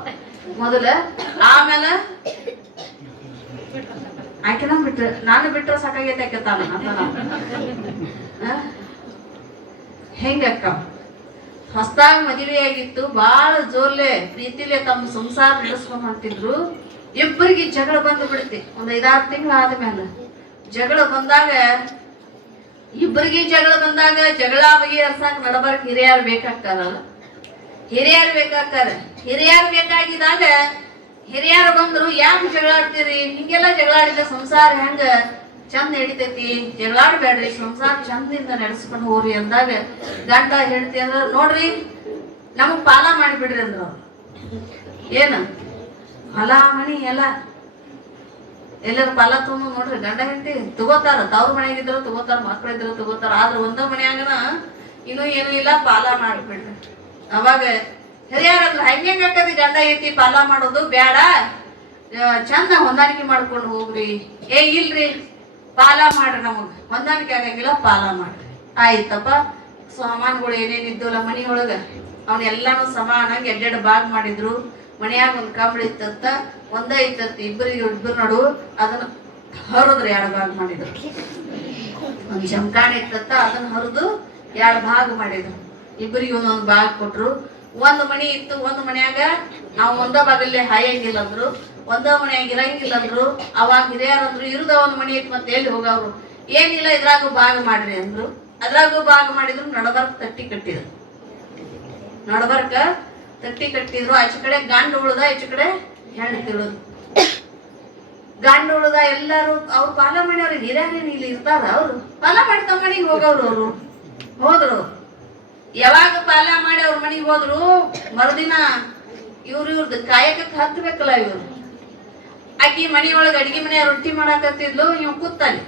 ಮೊದಲ. ಆಮೇಲೆ ಆಕಿನ ಬಿಟ್ರೆ ನಾನು ಬಿಟ್ರೆ ಸಾಕಾಗೈತೆ ಆಕೇತಾನ ಅಂತ ನಾವು ಹೆಂಗಕ್ಕ. ಹೊಸದಾಗ ಮದುವೆ ಆಗಿತ್ತು. ಬಾಳ ಜೋರ್ಲೆ ಪ್ರೀತಿಲೆ ತಮ್ಮ ಸಂಸಾರ ನಡೆಸ್ಕೊಂಡ್ ಹೊಂಟಿದ್ರು. ಇಬ್ಬರಿಗೆ ಜಗಳ ಬಂದು ಬಿಡ್ತಿ. ಒಂದ್ 5-6 ತಿಂಗಳು ಆದ್ಮೇಲೆ ಜಗಳ ಬಂದಾಗ, ಇಬ್ಬರಿಗೆ ಜಗಳ ಬಂದಾಗ ಜಗಳ ಬಗೆಹರ್ಸಾಕ ನಡಬರ್ಕ್ ಹಿರಿಯರು ಬೇಕಾಗ್ತಾರಲ್ಲ. ಹಿರಿಯರು ಬೇಕಾಗ್ತಾರ. ಹಿರಿಯರು ಬೇಕಾಗಿದಾಗ ಹಿರಿಯರು ಬಂದ್ರು, ಯಾಕೆ ಜಗಳಾಡ್ತೀರಿ? ಹಿಂಗೆಲ್ಲ ಜಗಳಾಡಿದ ಸಂಸಾರ ಹೆಂಗ ಚಂದ ನಡಿತೈತಿ? ಜಗಳಾಡ್ಬೇಡ್ರಿ, ಸಂಸಾರ ಚಂದಿಂದ ನಡೆಸ್ಕೊಂಡು ಹೋಗ್ರಿ ಅಂದಾಗ ಗಂಡ ಹೇಳ್ತಿ ಅಂದ್ರ ನೋಡ್ರಿ ನಮಗ್ ಪಾಲ ಮಾಡಿಬಿಡ್ರಿ ಅಂದ್ರ. ಏನ ಹೊಲ ಮನಿ ಎಲ್ಲರ ಪಾಲ ತಗೊಂಡು ನೋಡ್ರಿ ಗಂಡ ಹೆಂಡತಿ ತಗೋತಾರ. ತವ್ರ ಮನೆಯಾಗಿದ್ರು ತಗೋತಾರ, ಮಕ್ಳಿದ್ರು ತಗೋತಾರ. ಆದ್ರ ಒಂದ ಮನ್ಯಾಗನ ಇನ್ನೂ ಏನೂ ಇಲ್ಲ, ಪಾಲ ಮಾಡಿಬಿಡ್ರಿ. ಅವಾಗ ಹಿರಿಯರಂದ್ರ ಹಂಗೆ ಹಾಕದಿ ಗಂಡ ಹೆಂಡತಿ ಪಾಲ ಮಾಡೋದು ಬೇಡ, ಚಂದ ಹೊಂದಾಣಿಕೆ ಮಾಡ್ಕೊಂಡು ಹೋಗ್ರಿ. ಇಲ್ರಿ ಪಾಲ ಮಾಡ್ರಿ, ನಮಗ್ ಹೊಂದಾಣಿಕೆ ಆಗಂಗಿಲ್ಲ, ಪಾಲ ಮಾಡ್ರಿ. ಆಯ್ತಪ್ಪ. ಸಾಮಾನುಗಳು ಏನೇನಿದ್ದಲ್ಲ ಮನಿಯೊಳಗ ಅವನ್ನೆಲ್ಲಾನು ಸಮಾನಾಗಿ 2 ಭಾಗ ಮಾಡಿದ್ರು. ಮನ್ಯಾಗ ಒಂದ್ ಕಂಬಳಿ ಇತ್ತತ್ತ, ಒಂದ ಇತ್ತತ್ತ. ಇಬ್ರು ನಡು ಅದನ್ನ ಹರಿದ್ರು 2 ಭಾಗ ಮಾಡಿದ್ರು. ಒಂದ್ ಜಮಖಾನೆ ಇತ್ತತ್ತ, ಅದನ್ನ ಹರಿದು 2 ಭಾಗ ಮಾಡಿದ್ರು. ಇಬ್ಬರಿಗೆ ಒಂದೊಂದು ಭಾಗ ಕೊಟ್ರು. ಒಂದ್ ಮನಿ ಇತ್ತು, ಒಂದ್ ಮನ್ಯಾಗ ನಾವು ಒಂದ ಭಾಗಲ್ಲೇ ಹಾಯಂಗಿಲ್ಲ ಅಂದ್ರು. ಒಂದ ಮನೆಯಾಗ ಇರಂಗಿಲ್ಲ ಅಂದ್ರು. ಅವಾಗ ಹಿರಿಯರಂದ್ರು ಇರುದ ಒಂದ್ ಮನೆ ಐತಿ ಮತ್ತೆ ಎಲ್ಲಿ ಹೋಗವ್ರು, ಏನಿಲ್ಲ ಇದ್ರಾಗೂ ಭಾಗ ಮಾಡ್ರಿ ಅಂದ್ರು. ಅದ್ರಾಗೂ ಭಾಗ ಮಾಡಿದ್ರು. ನಡಬರ್ಕ ತಟ್ಟಿ ಕಟ್ಟಿದ್ರು. ನಡಬರ್ಕ ತಟ್ಟಿ ಕಟ್ಟಿದ್ರು. ಆಚೆ ಕಡೆ ಗಂಡು ಉಳ್ದ, ಈಚೆ ಕಡೆ ಹೆಣ್ಣು ತಿಳುದು. ಗಂಡು ಉಳ್ದ ಎಲ್ಲಾರು ಅವ್ರು ಪಾಲ ಮಾಡಿಯವ್ರು. ಹಿರಿಯರೇನು ಇಲ್ಲಿ ಇರ್ತಾರ, ಅವ್ರು ಪಾಲ ಮಾಡಿ ತಮ್ಮ ಮನೆಗೆ ಹೋಗವ್ರು. ಅವ್ರು ಹೋದ್ರು. ಯಾವಾಗ ಪಾಲ ಮಾಡಿ ಅವ್ರ ಮನೆಗೆ ಹೋದ್ರು, ಮರುದಿನ ಇವ್ರದ್ದು ಕಾಯಕಕ್ಕೆ ಹತ್ಬೇಕಲ್ಲ ಇವ್ರು. ಆಕಿ ಮನೆಯೊಳಗೆ ಅಡಿಗೆ ಮನೆ ರೊಟ್ಟಿ ಮಾಡಾಕತ್ತಿದ್ಲು. ಇವ್ ಕೂತಲ್ಲಿ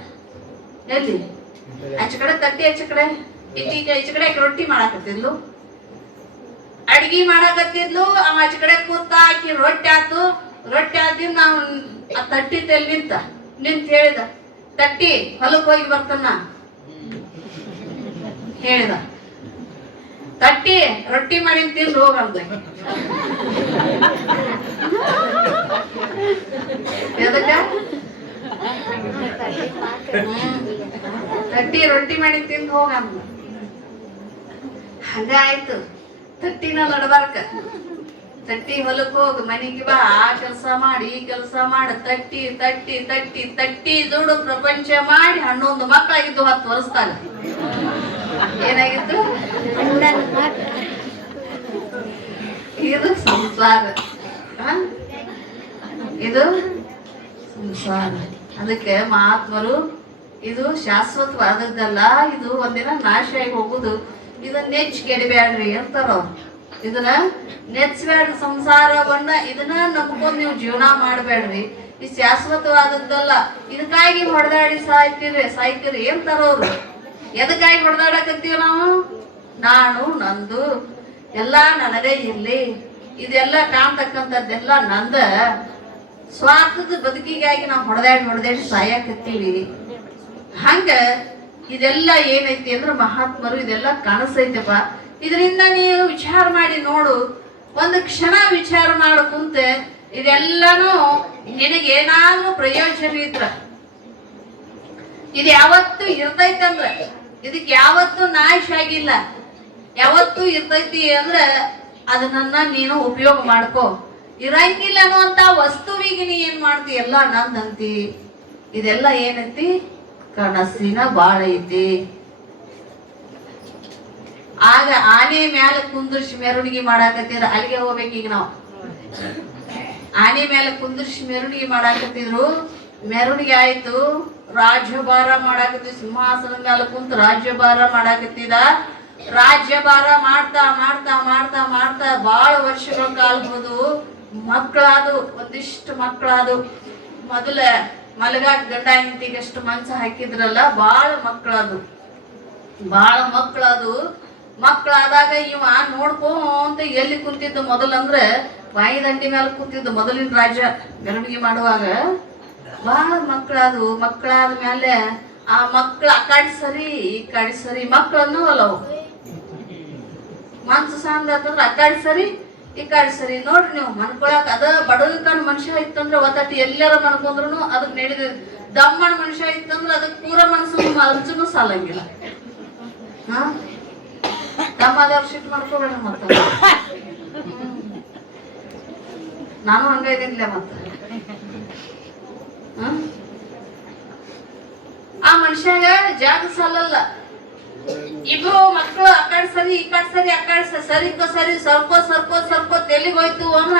ಎಲ್ಲಿ ಆಚೆ ಕಡೆ ತಟ್ಟಿ ಆಚೆ ಕಡೆ ಈಚೆ ಕಡೆ ಆಕಿ ರೊಟ್ಟಿ ಮಾಡಾಕತ್ತಿದ್ಲು, ಅಡ್ಗಿ ಮಾಡಾಕತ್ತಿದ್ಲು. ಅವ ಆಚೆ ಕಡೆ ಕೂತ ಆಕಿ ರೊಟ್ಟಿ ಆತು. ರೊಟ್ಟಿ ಆದಿಂದ ನಾವು ಆ ತಟ್ಟಿ ತೆಲ್ ನಿಂತ ಹೇಳಿದ, ತಟ್ಟಿ ಹೊಲಕ್ ಹೋಗಿ ಬರ್ತಾನ ಹೇಳಿದ. ತಟ್ಟಿ ರೊಟ್ಟಿ ಮಾಡಿ ತಿಂದು ಹೋಗಂತ. ಎದಕ್ಕ ತಟ್ಟಿ ರೊಟ್ಟಿ ಮಾಡಿ ತಿಂದು ಹೋಗಂತ. ಹಂಗ ಆಯ್ತು. ತಟ್ಟಿನ ನಡಬಾರ್ಕ. ತಟ್ಟಿ ಹೊಲಕ್ ಹೋಗ, ಮನೆಗೆ ಬಾ, ಆ ಕೆಲಸ ಮಾಡಿ ಈ ಕೆಲಸ ಮಾಡಿ, ತಟ್ಟಿ ತಟ್ಟಿ ತಟ್ಟಿ ತಟ್ಟಿ ದುಡ್ಡು ಪ್ರಪಂಚ ಮಾಡಿ 11 ಮಕ್ಕಳಾಗಿದ್ದು 10 ವರ್ಷದಾಗ. ಏನಾಗಿತ್ತು? ಇದು ಸಂಸಾರ. ಇದು ಸಂಸಾರ. ಅದಕ್ಕೆ ಮಹಾತ್ಮರು ಇದು ಶಾಶ್ವತವಾದದ್ದಲ್ಲ, ಇದು ಒಂದಿನ ನಾಶ ಆಗಿ ಹೋಗುದು. ಇದನ್ನ ನೆಚ್ಚಿಗೆಡಬೇಡ್ರಿ ಅಂತಾರ ಅವ್ರು. ಇದನ್ನ ನೆಚ್ಬೇಡ್ರಿ. ಸಂಸಾರವನ್ನ ಇದನ್ನ ನಂಬ್ಕೊಂಡ್ ನೀವು ಜೀವನ ಮಾಡ್ಬೇಡ್ರಿ. ಇದು ಶಾಶ್ವತವಾದದ್ದಲ್ಲ. ಇದಕ್ಕಾಗಿ ಹೊಡೆದಾಡಿ ಸಾಯ್ತೀರಿ ಅಂತಾರ ಅವ್ರು. ಎದಕ್ಕಾಗಿ ಹೊಡೆದಾಡಕತ್ತೀವಿ ನಾವು? ನಾನು ನಂದು ಎಲ್ಲಾ ನನಗೇ ಇರ್ಲಿ, ಇದೆಲ್ಲ ಕಾಣ್ತಕ್ಕಂಥದ್ದೆಲ್ಲ ನಂದ. ಸ್ವಾರ್ಥದ ಬದುಕಿಗಾಗಿ ನಾವು ಹೊಡೆದಾಡಿ ಸಾಯಕತ್ತೀವಿ. ಹಂಗ ಇದೆಲ್ಲ ಏನೈತಿ ಅಂದ್ರೆ ಮಹಾತ್ಮರು ಇದೆಲ್ಲ ಕಾಣಿಸೈತಪ್ಪ. ಇದರಿಂದ ನೀವು ವಿಚಾರ ಮಾಡಿ ನೋಡು. ಒಂದು ಕ್ಷಣ ವಿಚಾರ ಮಾಡು ಕುಂತೆ, ಇದೆಲ್ಲಾನು ನಿನಗೇನಾದ್ರೂ ಪ್ರಯೋಜನ ಇದ್ರ ಇದು ಯಾವತ್ತು ಇರ್ತೈತಂದ್ರ, ಇದಕ್ಕೆ ಯಾವತ್ತು ನಾಶ ಆಗಿಲ್ಲ, ಯಾವತ್ತು ಇರ್ತೈತಿ ಅಂದ್ರ ಅದನ್ನ ನೀನು ಉಪಯೋಗ ಮಾಡ್ಕೋ. ಇರಂಗಿಲ್ಲ ಅನ್ನುವಂತ ವಸ್ತುವಿಗೆ ನೀ ಏನ್ ಮಾಡ್ತಿ, ಎಲ್ಲ ನಂದಂತಿ. ಇದೆಲ್ಲ ಏನೈತಿ? ಕನಸಿನ ಬಾಳ ಐತಿ. ಆಗ ಆನೆ ಮ್ಯಾಲ ಕುಂದರ್ಸಿ ಮೆರವಣಿಗೆ ಮಾಡಾಕತ್ತಿದ್ರ, ಅಲ್ಲಿಗೆ ಹೋಗ್ಬೇಕೀಗ ನಾವು. ಆನೆ ಮೇಲೆ ಕುಂದರ್ಸಿ ಮೆರವಣಿಗೆ ಮಾಡಾಕತ್ತಿದ್ರು. ಮೆರವಣಿಗೆ ಆಯ್ತು. ರಾಜ್ಯಭಾರ ಮಾಡಾಕತ್ತಿದ್, ಸಿಂಹಾಸನದ ಮೇಲೆ ಕುಂತ ರಾಜ್ಯಭಾರ ಮಾಡಾಕತ್ತಿದ. ರಾಜ್ಯಭಾರ ಮಾಡ್ತಾ ಮಾಡ್ತಾ ಮಾಡ್ತಾ ಮಾಡ್ತಾ ಬಾಳ ವರ್ಷಗಳ ಕಾಲ ಹೋದು. ಮಕ್ಕಳಾದು, ಒಂದಿಷ್ಟು ಮಕ್ಕಳಾದು. ಮೊದಲ ಮಲಗಾಕ ಗಂಡ ಹೆಂಡತಿಗಷ್ಟು ಮಂಚ ಹಾಕಿದ್ರಲ್ಲ, ಬಾಳ ಮಕ್ಕಳಾದು. ಮಕ್ಕಳಾದಾಗ ಇವ ನೋಡ್ಕೊಂತ ಎಲ್ಲಿ ಕುಂತಿದ್ದು ಮೊದಲಂದ್ರ ಬಾಯಿ ದಂಡಿ ಮೇಲೆ ಕುಂತಿದ್ದು ಮೊದಲಿನ ರಾಜ. ಮೆರವಣಿಗೆ ಮಾಡುವಾಗ ಬಹಳ ಮಕ್ಕಳಾದ ಮೇಲೆ ಆ ಮಕ್ಕಳು ಆ ಕಡೆ ಸರಿ ಈ ಕಡೆ ಸರಿ ಮಕ್ಕಳನ್ನು ಅಲ್ಲವು. ಮನ್ಸು ಸಾಂದ್ ಆತಂದ್ರ ಆ ಕಡೆ ಸರಿ ಈ ಕಡೆ ಸರಿ. ನೋಡ್ರಿ ನೀವು ಮನ್ಕೊಳಕ್ ಅದ ಬಡವನ ಮನುಷ್ಯ ಇತ್ತಂದ್ರ ಒತ್ತಟ್ಟಿ ಎಲ್ಲಾರ ಮನ್ಕೊಂಡ್ರು ಅದಕ್ ನಡೆದ. ದಮ್ಮನ ಮನುಷ್ಯ ಇತ್ತಂದ್ರ ಅದಕ್ ಪೂರ ಮನ್ಸು ಸಾಲಂಗಿಲ್ಲ. ದಮ್ಮದವ್ರು ಸಿಟ್ಟು ಮಾಡ್ಕೋಬೇಡ. ಮತ್ತ ನಾನು ಹಂಗ ಇದಿನ್ಲೆ. ಮತ್ತ ಆ ಮನುಷ್ಯಾಗ ಜಾಗ ಸಾಲಲ್ಲ. ಇಬ್ರು ಮಕ್ಕಳು ಆ ಕಡೆ ಸರಿ ಈ ಕಡೆ ಸರಿ ಆ ಕಡೆ ಸರಿ ಸರ್ಕೋ ತೆಲಿಗೆ ಹೋಯ್ತು ಅಂದ್ರ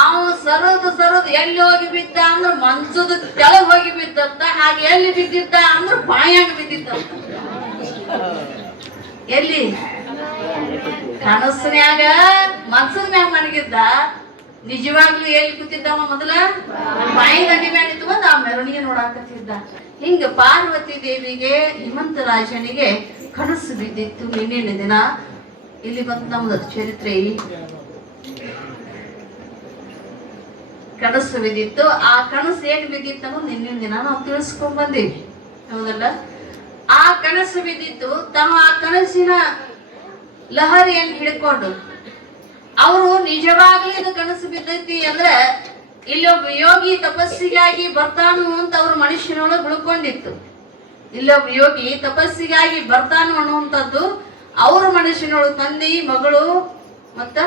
ಅವ ಸರದ್ ಎಲ್ಲಿ ಹೋಗಿ ಬಿದ್ದ ಅಂದ್ರ ಮನ್ಸದ ಕೆಳಗ್ ಹೋಗಿ ಬಿದ್ದತ್ತ. ಹಾಗೆ ಎಲ್ಲಿ ಬಿದ್ದಿದ್ದ ಅಂದ್ರ ಬಾಯಾಗ ಬಿದ್ದಿದ್ದಂತ. ಎಲ್ಲಿ? ಕನಸನ್ಯಾಗ ಮನ್ಸದ ಮ್ಯಾಗ ಮನಗಿದ್ದ. ನಿಜವಾಗ್ಲೂ ಎಲ್ಲಿ ಕೂತಿದ್ದವ? ಮೊದಲ ಬಾಯಿ ಗಂಡಿ ಮ್ಯಾಗ ನಿಂತ್ಕೊಂಡ್ ಆ ಮೆರವಣಿಗೆ ನೋಡಾಕತ್ತಿದ್ದ. ಹಿಂಗ ಪಾರ್ವತಿ ದೇವಿಗೆ ಹಿಮಂತ ರಾಜನಿಗೆ ಕನಸು ಬಿದ್ದಿತ್ತು ನಿನ್ನೆ ದಿನ. ಇಲ್ಲಿ ಬಂತು ನಮ್ದು ಚರಿತ್ರೆ. ಕನಸು ಬಿದ್ದಿತ್ತು. ಆ ಕನಸು ಏನ್ ಬಿದ್ದಿತ್ತು ಅನ್ನೋದು ನಿನ್ನೆ ದಿನ ನಾವು ತಿಳಿಸ್ಕೊಂಡ್ ಬಂದೀವಿ, ಹೌದಲ್ಲ? ಆ ಕನಸು ಬಿದ್ದಿತ್ತು. ತಾನು ಆ ಕನಸಿನ ಲಹರಿಯನ್ನು ಹಿಡ್ಕೊಂಡು ಅವರು ನಿಜವಾಗ್ಲೂ ಇದು ಕನಸು ಬಿದ್ದೈತಿ ಅಂದ್ರೆ ಇಲ್ಲೊಬ್ಬ ಯೋಗಿ ತಪಸ್ಸಿಗಾಗಿ ಬರ್ತಾನು ಅಂತ ಅವ್ರ ಮನುಷ್ಯನೊಳಗೆ ಉಳ್ಕೊಂಡಿತ್ತು. ಇಲ್ಲೊಬ್ಬ ಯೋಗಿ ತಪಸ್ಸಿಗಾಗಿ ಬರ್ತಾನು ಅನ್ನುವಂಥದ್ದು ಅವ್ರ ಮನುಷ್ಯನೊಳಗೆ ತಂದೆ, ಮಗಳು ಮತ್ತ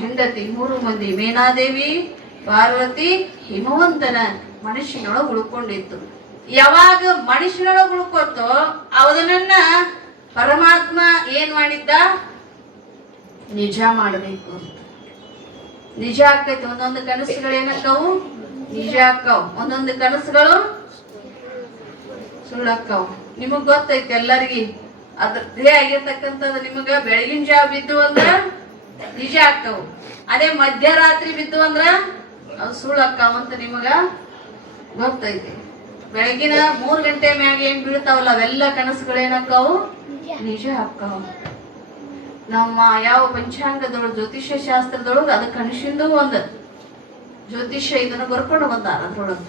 ಹೆಂಡತಿ 3 ಮಂದಿ. ಮೇನಾದೇವಿ, ಪಾರ್ವತಿ ಹಿಮವಂತನ ಮನುಷ್ಯನೊಳಗೆ ಉಳ್ಕೊಂಡಿತ್ತು. ಯಾವಾಗ ಮನುಷ್ಯನೊಳಗೆ ಉಳ್ಕೋತೋ ಅವನನ್ನ ಪರಮಾತ್ಮ ಏನ್ ಮಾಡಿದ್ದ, ನಿಜ ಮಾಡಬೇಕು ಅಂತ. ನಿಜ ಆಕೈತಿ. ಒಂದೊಂದು ಕನಸುಗಳು ಏನಕ್ಕವು, ನಿಜ ಆಕ್ಕವು. ಒಂದೊಂದು ಕನಸುಗಳು ಸುಳ್ಳಕ್ಕವು. ನಿಮಗ್ ಗೊತ್ತೈತಿ ಎಲ್ಲರಿಗಿ ಅದ್ರದ್ದೇ ಆಗಿರ್ತಕ್ಕಂಥದ್ದು. ನಿಮಗ ಬೆಳಗಿನ ಜಾವ ಬಿದ್ದು ಅಂದ್ರ ನಿಜ ಆಕ್ಕವು, ಅದೇ ಮಧ್ಯರಾತ್ರಿ ಬಿದ್ದು ಅಂದ್ರ ಅದು ಸುಳ್ಳಕ್ಕಾವ ಅಂತ ನಿಮಗ ಗೊತ್ತೈತಿ. ಬೆಳಗಿನ 3 ಗಂಟೆ ಮ್ಯಾಗ ಏನ್ ಬೀಳ್ತಾವಲ್ಲ ಅವೆಲ್ಲ ಕನಸುಗಳು ಏನಕ್ಕವು, ನಿಜ ಆಕ್ಕವು. ನಮ್ಮ ಯಾವ ಪಂಚಾಂಗದೊಳಗೆ ಜ್ಯೋತಿಷ್ಯ ಶಾಸ್ತ್ರದೊಳಗೆ ಅದಕ್ಕೆ ಕನಸಿಂದು ಒಂದು ಜ್ಯೋತಿಷ್ಯ ಇದನ್ನ ಬರ್ಕೊಂಡು ಬಂದಾರ. ಅದ್ರೊಳಗೆ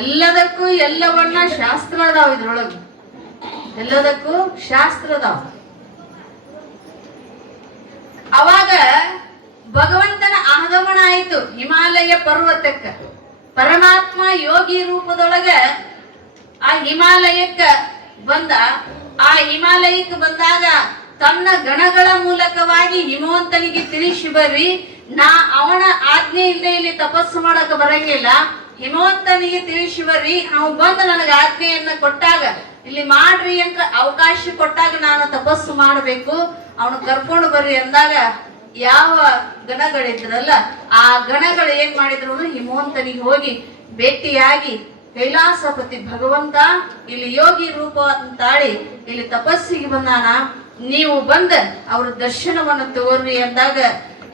ಎಲ್ಲದಕ್ಕೂ ಎಲ್ಲವನ್ನ ಶಾಸ್ತ್ರ ಅದಾವ. ಇದ್ರೊಳಗೆ ಎಲ್ಲದಕ್ಕೂ ಶಾಸ್ತ್ರ ಅದಾವ. ಅವಾಗ ಭಗವಂತನ ಆಗಮನ ಆಯಿತು ಹಿಮಾಲಯ ಪರ್ವತಕ್ಕ. ಪರಮಾತ್ಮ ಯೋಗಿ ರೂಪದೊಳಗ ಆ ಹಿಮಾಲಯಕ್ಕ ಬಂದ. ಆ ಹಿಮಾಲಯಕ್ಕೆ ಬಂದಾಗ ತನ್ನ ಗಣಗಳ ಮೂಲಕವಾಗಿ ಹಿಮವಂತನಿಗೆ ತಿಳಿಸಿ ಬರ್ರಿ, ನಾ ಅವನ ಆಜ್ಞೆ ಇಲ್ಲದೆ ಇಲ್ಲಿ ತಪಸ್ಸು ಮಾಡಕ ಬರಂಗಿಲ್ಲ, ಹಿಮವಂತನಿಗೆ ತಿಳಿಸಿ ಬರ್ರಿ, ಅವ್ ಬಂದು ನನಗೆ ಆಜ್ಞೆಯನ್ನ ಕೊಟ್ಟಾಗ ಇಲ್ಲಿ ಮಾಡ್ರಿ ಅಂತ ಅವಕಾಶ ಕೊಟ್ಟಾಗ ನಾನು ತಪಸ್ಸು ಮಾಡಬೇಕು, ಅವನು ಕರ್ಕೊಂಡು ಬರ್ರಿ ಅಂದಾಗ ಯಾವ ಗಣಗಳಿದ್ರಲ್ಲ ಆ ಗಣಗಳು ಏನ್ ಮಾಡಿದ್ರು ಅಂದ್ರೆ ಹಿಮವಂತನಿಗೆ ಹೋಗಿ ಭೇಟಿಯಾಗಿ, ಕೈಲಾಸಪತಿ ಭಗವಂತ ಇಲ್ಲಿ ಯೋಗಿ ರೂಪ ಅಂತಾಳಿ ಇಲ್ಲಿ ತಪಸ್ಸಿಗೆ ಬಂದಾನ, ನೀವು ಬಂದ ಅವ್ರ ದರ್ಶನವನ್ನು ತಗೋರಿ ಅಂದಾಗ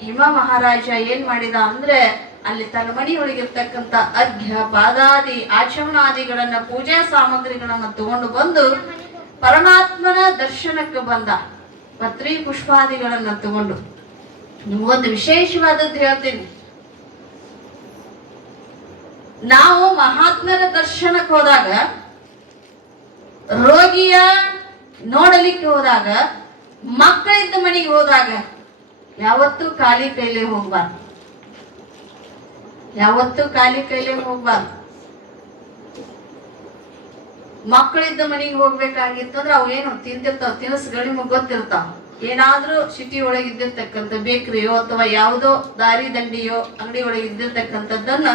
ಹಿಮ ಮಹಾರಾಜ ಏನ್ ಮಾಡಿದ ಅಂದ್ರೆ ಅಲ್ಲಿ ತನ್ನ ಮನೆಯೊಳಗಿರ್ತಕ್ಕಂಥ ಅರ್ಘ್ಯ ಪಾದಾದಿ ಆಚಮನಾದಿಗಳನ್ನ ಪೂಜಾ ಸಾಮಗ್ರಿಗಳನ್ನ ತಗೊಂಡು ಬಂದು ಪರಮಾತ್ಮನ ದರ್ಶನಕ್ಕೆ ಬಂದ. ಪತ್ರಿ ಪುಷ್ಪಾದಿಗಳನ್ನ ತಗೊಂಡು. ನಿಮಗೊಂದು ವಿಶೇಷವಾದದ್ದು ಹೇಳ್ತೀನಿ. ನಾವು ಮಹಾತ್ಮರ ದರ್ಶನಕ್ಕೆ ಹೋದಾಗ, ರೋಗಿಯ ನೋಡಲಿಕ್ಕೆ ಹೋದಾಗ, ಮಕ್ಕಳಿದ್ದ ಮನೆಗೆ ಹೋದಾಗ ಯಾವತ್ತೂ ಖಾಲಿ ಕೈಲೇ ಹೋಗ್ಬಾರ್ದು. ಯಾವತ್ತೂ ಖಾಲಿ ಕೈಲೇ ಹೋಗ್ಬಾರ್ದು. ಮಕ್ಕಳಿದ್ದ ಮನೆಗೆ ಹೋಗ್ಬೇಕಾಗಿತ್ತು ಅಂದ್ರೆ ಅವು ಏನು ತಿಂತಿರ್ತಾವ, ತಿನಿಸುಗಳು ನಿಮಗ್ ಗೊತ್ತಿರ್ತಾವ. ಏನಾದ್ರೂ ಸಿಟಿ ಒಳಗೆ ಇದ್ದಿರ್ತಕ್ಕಂಥ ಬೇಕ್ರಿಯೋ ಅಥವಾ ಯಾವುದೋ ದಾರಿ ದಂಡಿಯೋ ಅಂಗಡಿ ಒಳಗೆ ಇದ್ದಿರ್ತಕ್ಕಂಥದ್ದನ್ನ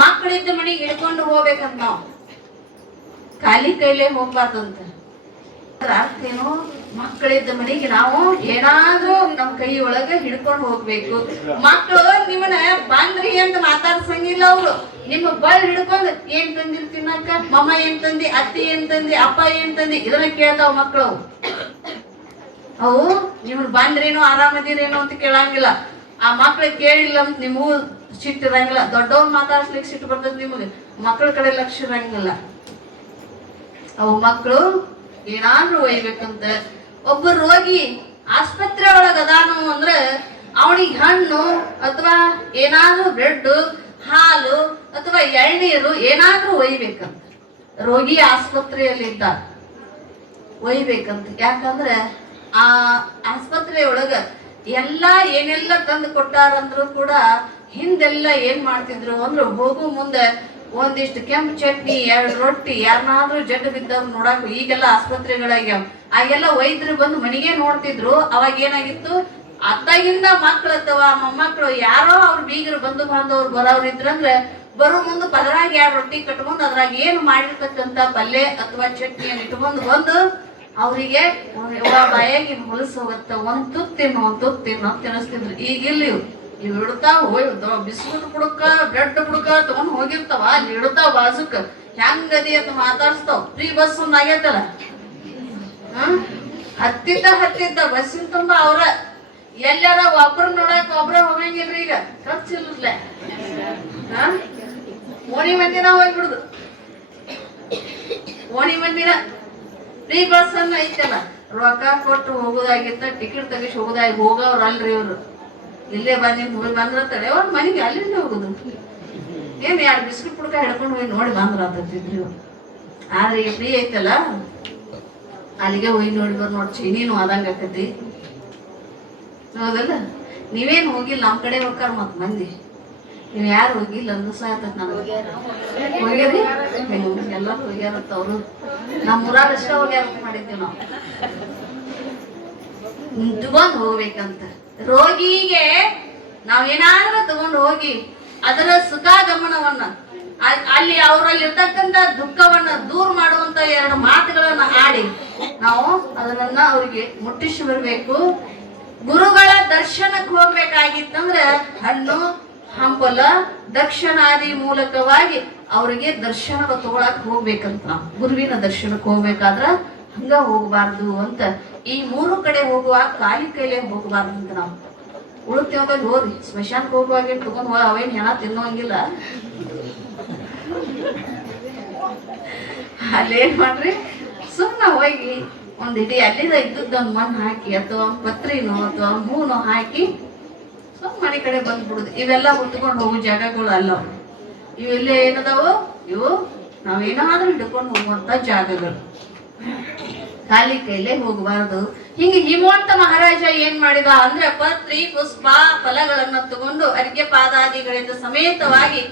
ಮಕ್ಕಳಿದ್ದ ಮನೆಗೆ ಹಿಡ್ಕೊಂಡು ಹೋಗ್ಬೇಕಂತ ನಾವು. ಖಾಲಿ ಕೈಲೇ ಹೋಗ್ಬಾರ್ದಂತ. ಅರ್ಥ ಏನು, ಮಕ್ಕಳಿದ್ದ ಮನೆಗೆ ನಾವು ಏನಾದ್ರೂ ನಮ್ ಕೈ ಒಳಗೆ ಹಿಡ್ಕೊಂಡು ಹೋಗ್ಬೇಕು. ಮಕ್ಕಳು ನಿಮ್ಮನ್ನ ಬಂದ್ರಿ ಅಂತ ಮಾತಾಡ್ಸಂಗಿಲ್ಲ. ಅವ್ರು ನಿಮ್ಮ ಬಳ್ಳಿ ಹಿಡ್ಕೊಂಡು ಏನ್ ತಂದಿರ್ ತಿನ್ನಕ್ಕ, ಮಮ್ಮ ಏನ್ ತಂದಿ, ಅತ್ತಿ ಏನ್ ತಂದಿ, ಅಪ್ಪ ಏನ್ ತಂದಿ ಇದನ್ನ ಕೇಳ್ತಾವ ಮಕ್ಕಳು. ಅವು ನಿಮ್ಮನ್ ಬಂದ್ರೇನೋ ಆರಾಮದಿರೇನೋ ಅಂತ ಕೇಳಂಗಿಲ್ಲ. ಆ ಮಕ್ಳಿಗೆ ಕೇಳಿಲ್ಲ ಅಂತ ನಿಮಗೂ ಸಿಟ್ಟಿರಂಗಿಲ್ಲ. ದೊಡ್ಡವ್ರು ಮಾತಾಡ್ಸ್ಲಿಕ್ಕೆ ಸಿಟ್ಟು ಬರ್ತದೆ ನಿಮಗೆ, ಮಕ್ಕಳ ಕಡೆ ಲಕ್ಷ್ಯ ಇರಂಗಿಲ್ಲ. ಅವು ಮಕ್ಕಳು ಏನಾದ್ರೂ ಒಯ್ಬೇಕಂತ. ಒಬ್ಬ ರೋಗಿ ಆಸ್ಪತ್ರೆ ಒಳಗ ಅದಾನು ಅಂದ್ರೆ ಅವನಿಗೆ ಹಣ್ಣು ಅಥವಾ ಏನಾದ್ರೂ ಬ್ರೆಡ್, ಹಾಲು ಅಥವಾ ಎಳ್ನೀರು ಏನಾದ್ರೂ ಒಯ್ಬೇಕಂತ. ರೋಗಿ ಆಸ್ಪತ್ರೆಯಲ್ಲಿ ಇದ್ದಾಗ ಒಯ್ಬೇಕಂತ. ಯಾಕಂದ್ರೆ ಆ ಆಸ್ಪತ್ರೆಯೊಳಗ ಎಲ್ಲಾ ಏನೆಲ್ಲ ತಂದು ಕೊಟ್ಟಾರಂದ್ರು ಕೂಡ ಹಿಂದೆಲ್ಲ ಏನ್ ಮಾಡ್ತಿದ್ರು ಅಂದ್ರೆ ಹೋಗು ಮುಂದೆ ಒಂದಿಷ್ಟು ಕೆಂಪು ಚಟ್ನಿ, 2 ರೊಟ್ಟಿ, ಯಾರನ್ನಾದ್ರೂ ಜಡ್ಡು ಬಿದ್ದವ್ರು ನೋಡಾಕ. ಈಗೆಲ್ಲ ಆಸ್ಪತ್ರೆಗಳಾಗ್ಯಾವ. ಆಗೆಲ್ಲ ವೈದ್ಯರು ಬಂದು ಮನೆಗೆ ನೋಡ್ತಿದ್ರು. ಅವಾಗ ಏನಾಗಿತ್ತು, ಅತ್ತಾಗಿಂದ ಮಕ್ಳು ಅಥವಾ ಮೊಮ್ಮಕ್ಕಳು ಯಾರೋ ಅವ್ರ ಬೀಗರು ಬಂಧು ಬಾಂಧವ್ರು ಬರೋರು ಇದ್ರಂದ್ರೆ ಬರೋ ಮುಂದೆ ಪದರಾಗ 2 ರೊಟ್ಟಿ ಕಟ್ಕೊಂಡು ಅದ್ರಾಗ ಏನು ಮಾಡಿರ್ತಕ್ಕಂಥ ಪಲ್ಯ ಅಥವಾ ಚಟ್ನಿಯನ್ನು ಇಟ್ಕೊಂಡು ಬಂದು ಅವರಿಗೆ ಬಾಯಾಗಿ ಹೊಲಸು ಹೋಗತ್ತ, ಒಂದ್ ತುತ್ತಿನ ಅಂತ ತಿನ್ನಿಸ್ತಿದ್ರು. ಈಗಿಲ್ಲ ಇವ್ ಇಡ್ತಾವ ಬಿಸ್ಕುಟ್ ಬುಡಕ ಬ್ರೆಡ್ ಬುಡಕ ತಗೊಂಡ್ ಹೋಗಿರ್ತಾವ, ಅಲ್ಲಿ ಇಡ್ತಾವ ಬಾಜುಕ್, ಹೆಂಗದಿ ಅಂತ ಮಾತಾಡ್ಸ್ತಾವ. ಫ್ರೀ ಬಸ್ ಒಂದ್ ಆಗೈತಲ್ಲ, ಹತ್ತಿದ್ದ ಬಸ್ಸಿನ ತುಂಬಾ ಅವ್ರ. ಎಲ್ಲಾರ ಒಬ್ರು ನೋಡಕ್ ಒಬ್ರ ಹೋಗಂಗಿಲ್ರಿ. ಈಗ ಖರ್ಚಿಲ್ಲ, ಓಣಿ ಮಂದಿನ ಹೋಗ್ಬಿಡುದು. ಓಣಿ ಮಂದಿನ ಫ್ರೀ ಬಸ್ ಅನ್ನ ಐತಲ್ಲ, ರೊಕ್ಕ ಕೊಟ್ಟು ಹೋಗೋದಾಗಿತ್ತ, ಟಿಕೆಟ್ ತೆಗಿಸಿ ಹೋಗೋದಾಗಿ ಹೋಗವ್ರ ಅಲ್ರಿ ಇವ್ರು. ಇಲ್ಲೇ ಬಂದಿಂದ ಹೋಗಿ ಬಂದ್ರ ತಡೆ ಅವ್ರ ಮನೆಗೆ ಅಲ್ಲಿಂದ ಹೋಗುದು. ಏನ್ 2 ಬಿಸ್ಕಿಟ್ ಪುಡ್ಕ ಹಿಡ್ಕೊಂಡು ಹೋಗಿ ನೋಡಿ ಬಂದ್ರ ಅಂತಿದ್ರಿ. ಆದ್ರೆ ಈಗ ಫ್ರೀ ಐತಲ್ಲ, ಅಲ್ಲಿಗೆ ಹೋಗಿ ನೋಡಿ ಬರ್ ನೋಡಿ ಚೀನೀನು ಆದಂಗ ಆಕತಿ. ಹೌದಲ್ಲ? ನೀವೇನ್ ಹೋಗಿಲ್ಲ, ನಮ್ ಕಡೆ ಹೋಗ್ತಾರ ಮತ್ ಮಂದಿ. ನೀವ್ ಯಾರು ಹೋಗಿಲ್ಲ ಅಂದ ಸಾಯ್ತತ್ ನನಗೆ. ಹೋಗ್ಯಾರಿ ಎಲ್ಲರೂ ಹೋಗ್ಯಾರತ್ತ. ಅವ್ರು ನಮ್ಮ ಊರಾಗಷ್ಟ ಹೋಗ್ಯಾರತ್ ಮಾಡಿದ್ವಿ ನಾವು. ತಗೊಂಡ್ ಹೋಗ್ಬೇಕಂತ. ರೋಗಿಗೆ ನಾವೇನಾದ್ರೂ ತಗೊಂಡು ಹೋಗಿ ಅದರ ಸುಖಾಗಮನವನ್ನ ಅಲ್ಲಿ ಅವರಲ್ಲಿ ಇರ್ತಕ್ಕಂಥ ದುಃಖವನ್ನ ದೂರ ಮಾಡುವಂತ ಎರಡು ಮಾತುಗಳನ್ನ ಆಡಿ ನಾವು ಅದನ್ನ ಅವರಿಗೆ ಮುಟ್ಟಿಸಿ ಬರ್ಬೇಕು. ಗುರುಗಳ ದರ್ಶನಕ್ಕೆ ಹೋಗ್ಬೇಕಾಗಿತ್ತಂದ್ರೆ ಹಣ್ಣು ಹಂಪಲ ದಕ್ಷಿಣಾದಿ ಮೂಲಕವಾಗಿ ಅವರಿಗೆ ದರ್ಶನ ತಗೊಳಕ್ ಹೋಗ್ಬೇಕಂತ. ನಾವು ಗುರುವಿನ ದರ್ಶನಕ್ಕೆ ಹೋಗ್ಬೇಕಾದ್ರ ಹಂಗ ಹೋಗ್ಬಾರ್ದು ಅಂತ. ಈ ಮೂರು ಕಡೆ ಹೋಗುವಾಗ ಖಾಲಿ ಕೈಲೇ ಹೋಗ್ಬಾರ್ದು ಅಂತ. ನಾವು ಉಳುತ್ತೇವ ಹೋಗ್ರಿ, ಸ್ಮಶಾನಕ್ಕೆ ಹೋಗುವಾಗ ತಗೊಂಡ್ ಅವೇನ್ ಹೆಣ ತಿನ್ನೋಂಗಿಲ್ಲ. ಅಲ್ಲೇನ್ ಮಾಡ್ರಿ, ಸುಮ್ಮನೆ ಹೋಗಿ ಒಂದ್ ಇಡೀ ಅಲ್ಲಿದ ಇದ್ದದ್ದೊಂದು ಮಣ್ಣು ಹಾಕಿ ಅಥವಾ ಪತ್ರಿನೋ ಅಥವಾ ಹೂನೋ ಹಾಕಿ ಸ್ವಲ್ಪ ಮನೆ ಕಡೆ ಬಂದ್ಬಿಡುದು. ಇವೆಲ್ಲ ಹೊತ್ಕೊಂಡು ಹೋಗೋ ಜಾಗಗಳು ಅಲ್ಲ. ಇವೆಲ್ಲ ಏನದಾವು, ಇವು ನಾವೇನಾದ್ರೂ ಹಿಡ್ಕೊಂಡು ಹೋಗುವಂತ ಜಾಗಗಳು. ಖಾಲಿ ಕೈಲೇ ಹೋಗಬಾರ್ದು. ಹಿಂಗೆ ಹಿಮವಂತ ಮಹಾರಾಜ ಏನ್ ಮಾಡಿದ ಅಂದ್ರೆ ಪತ್ರಿ ಪುಷ್ಪ ಫಲಗಳನ್ನ ತಗೊಂಡು ಅರ್ಘ್ಯ ಪಾದಾದಿಗಳಿಂದ ಸಮೇತವಾಗಿ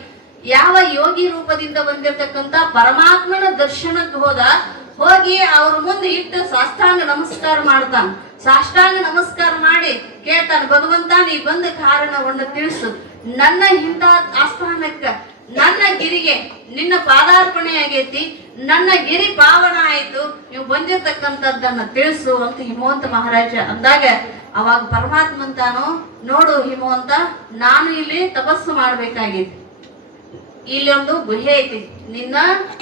ಯಾವ ಯೋಗಿ ರೂಪದಿಂದ ಬಂದಿರತಕ್ಕಂತ ಪರಮಾತ್ಮನ ದರ್ಶನಕ್ಕೆ ಹೋಗಿ ಅವ್ರ ಮುಂದೆ ಇಟ್ಟು ಸಾಷ್ಟಾಂಗ ನಮಸ್ಕಾರ ಮಾಡ್ತಾನ. ಸಾಷ್ಟಾಂಗ ನಮಸ್ಕಾರ ಮಾಡಿ ಕೇಳ್ತಾನ, ಭಗವಂತ ನೀ ಬಂದ ಕಾರಣವನ್ನು ತಿಳಿಸು. ನನ್ನ ಇಂಥ ಆಸ್ಥಾನಕ್ಕ ನನ್ನ ಗಿರಿಗೆ ನಿನ್ನ ಪಾದಾರ್ಪಣೆ ಆಗೈತಿ, ನನ್ನ ಗಿರಿ ಪಾವನ ಆಯ್ತು, ನೀವು ಬಂದಿರ್ತಕ್ಕಂಥದ್ದನ್ನ ತಿಳಿಸು ಅಂತ ಹಿಮವಂತ ಮಹಾರಾಜ ಅಂದಾಗ ಅವಾಗ ಪರಮಾತ್ಮ ಅಂತಾನು, ನೋಡು ಹಿಮವಂತ, ನಾನು ಇಲ್ಲಿ ತಪಸ್ಸು ಮಾಡ್ಬೇಕಾಗಿತ್ತು. ಇಲ್ಲಿ ಒಂದು ಗುಹೆ ಐತಿ, ನಿನ್ನ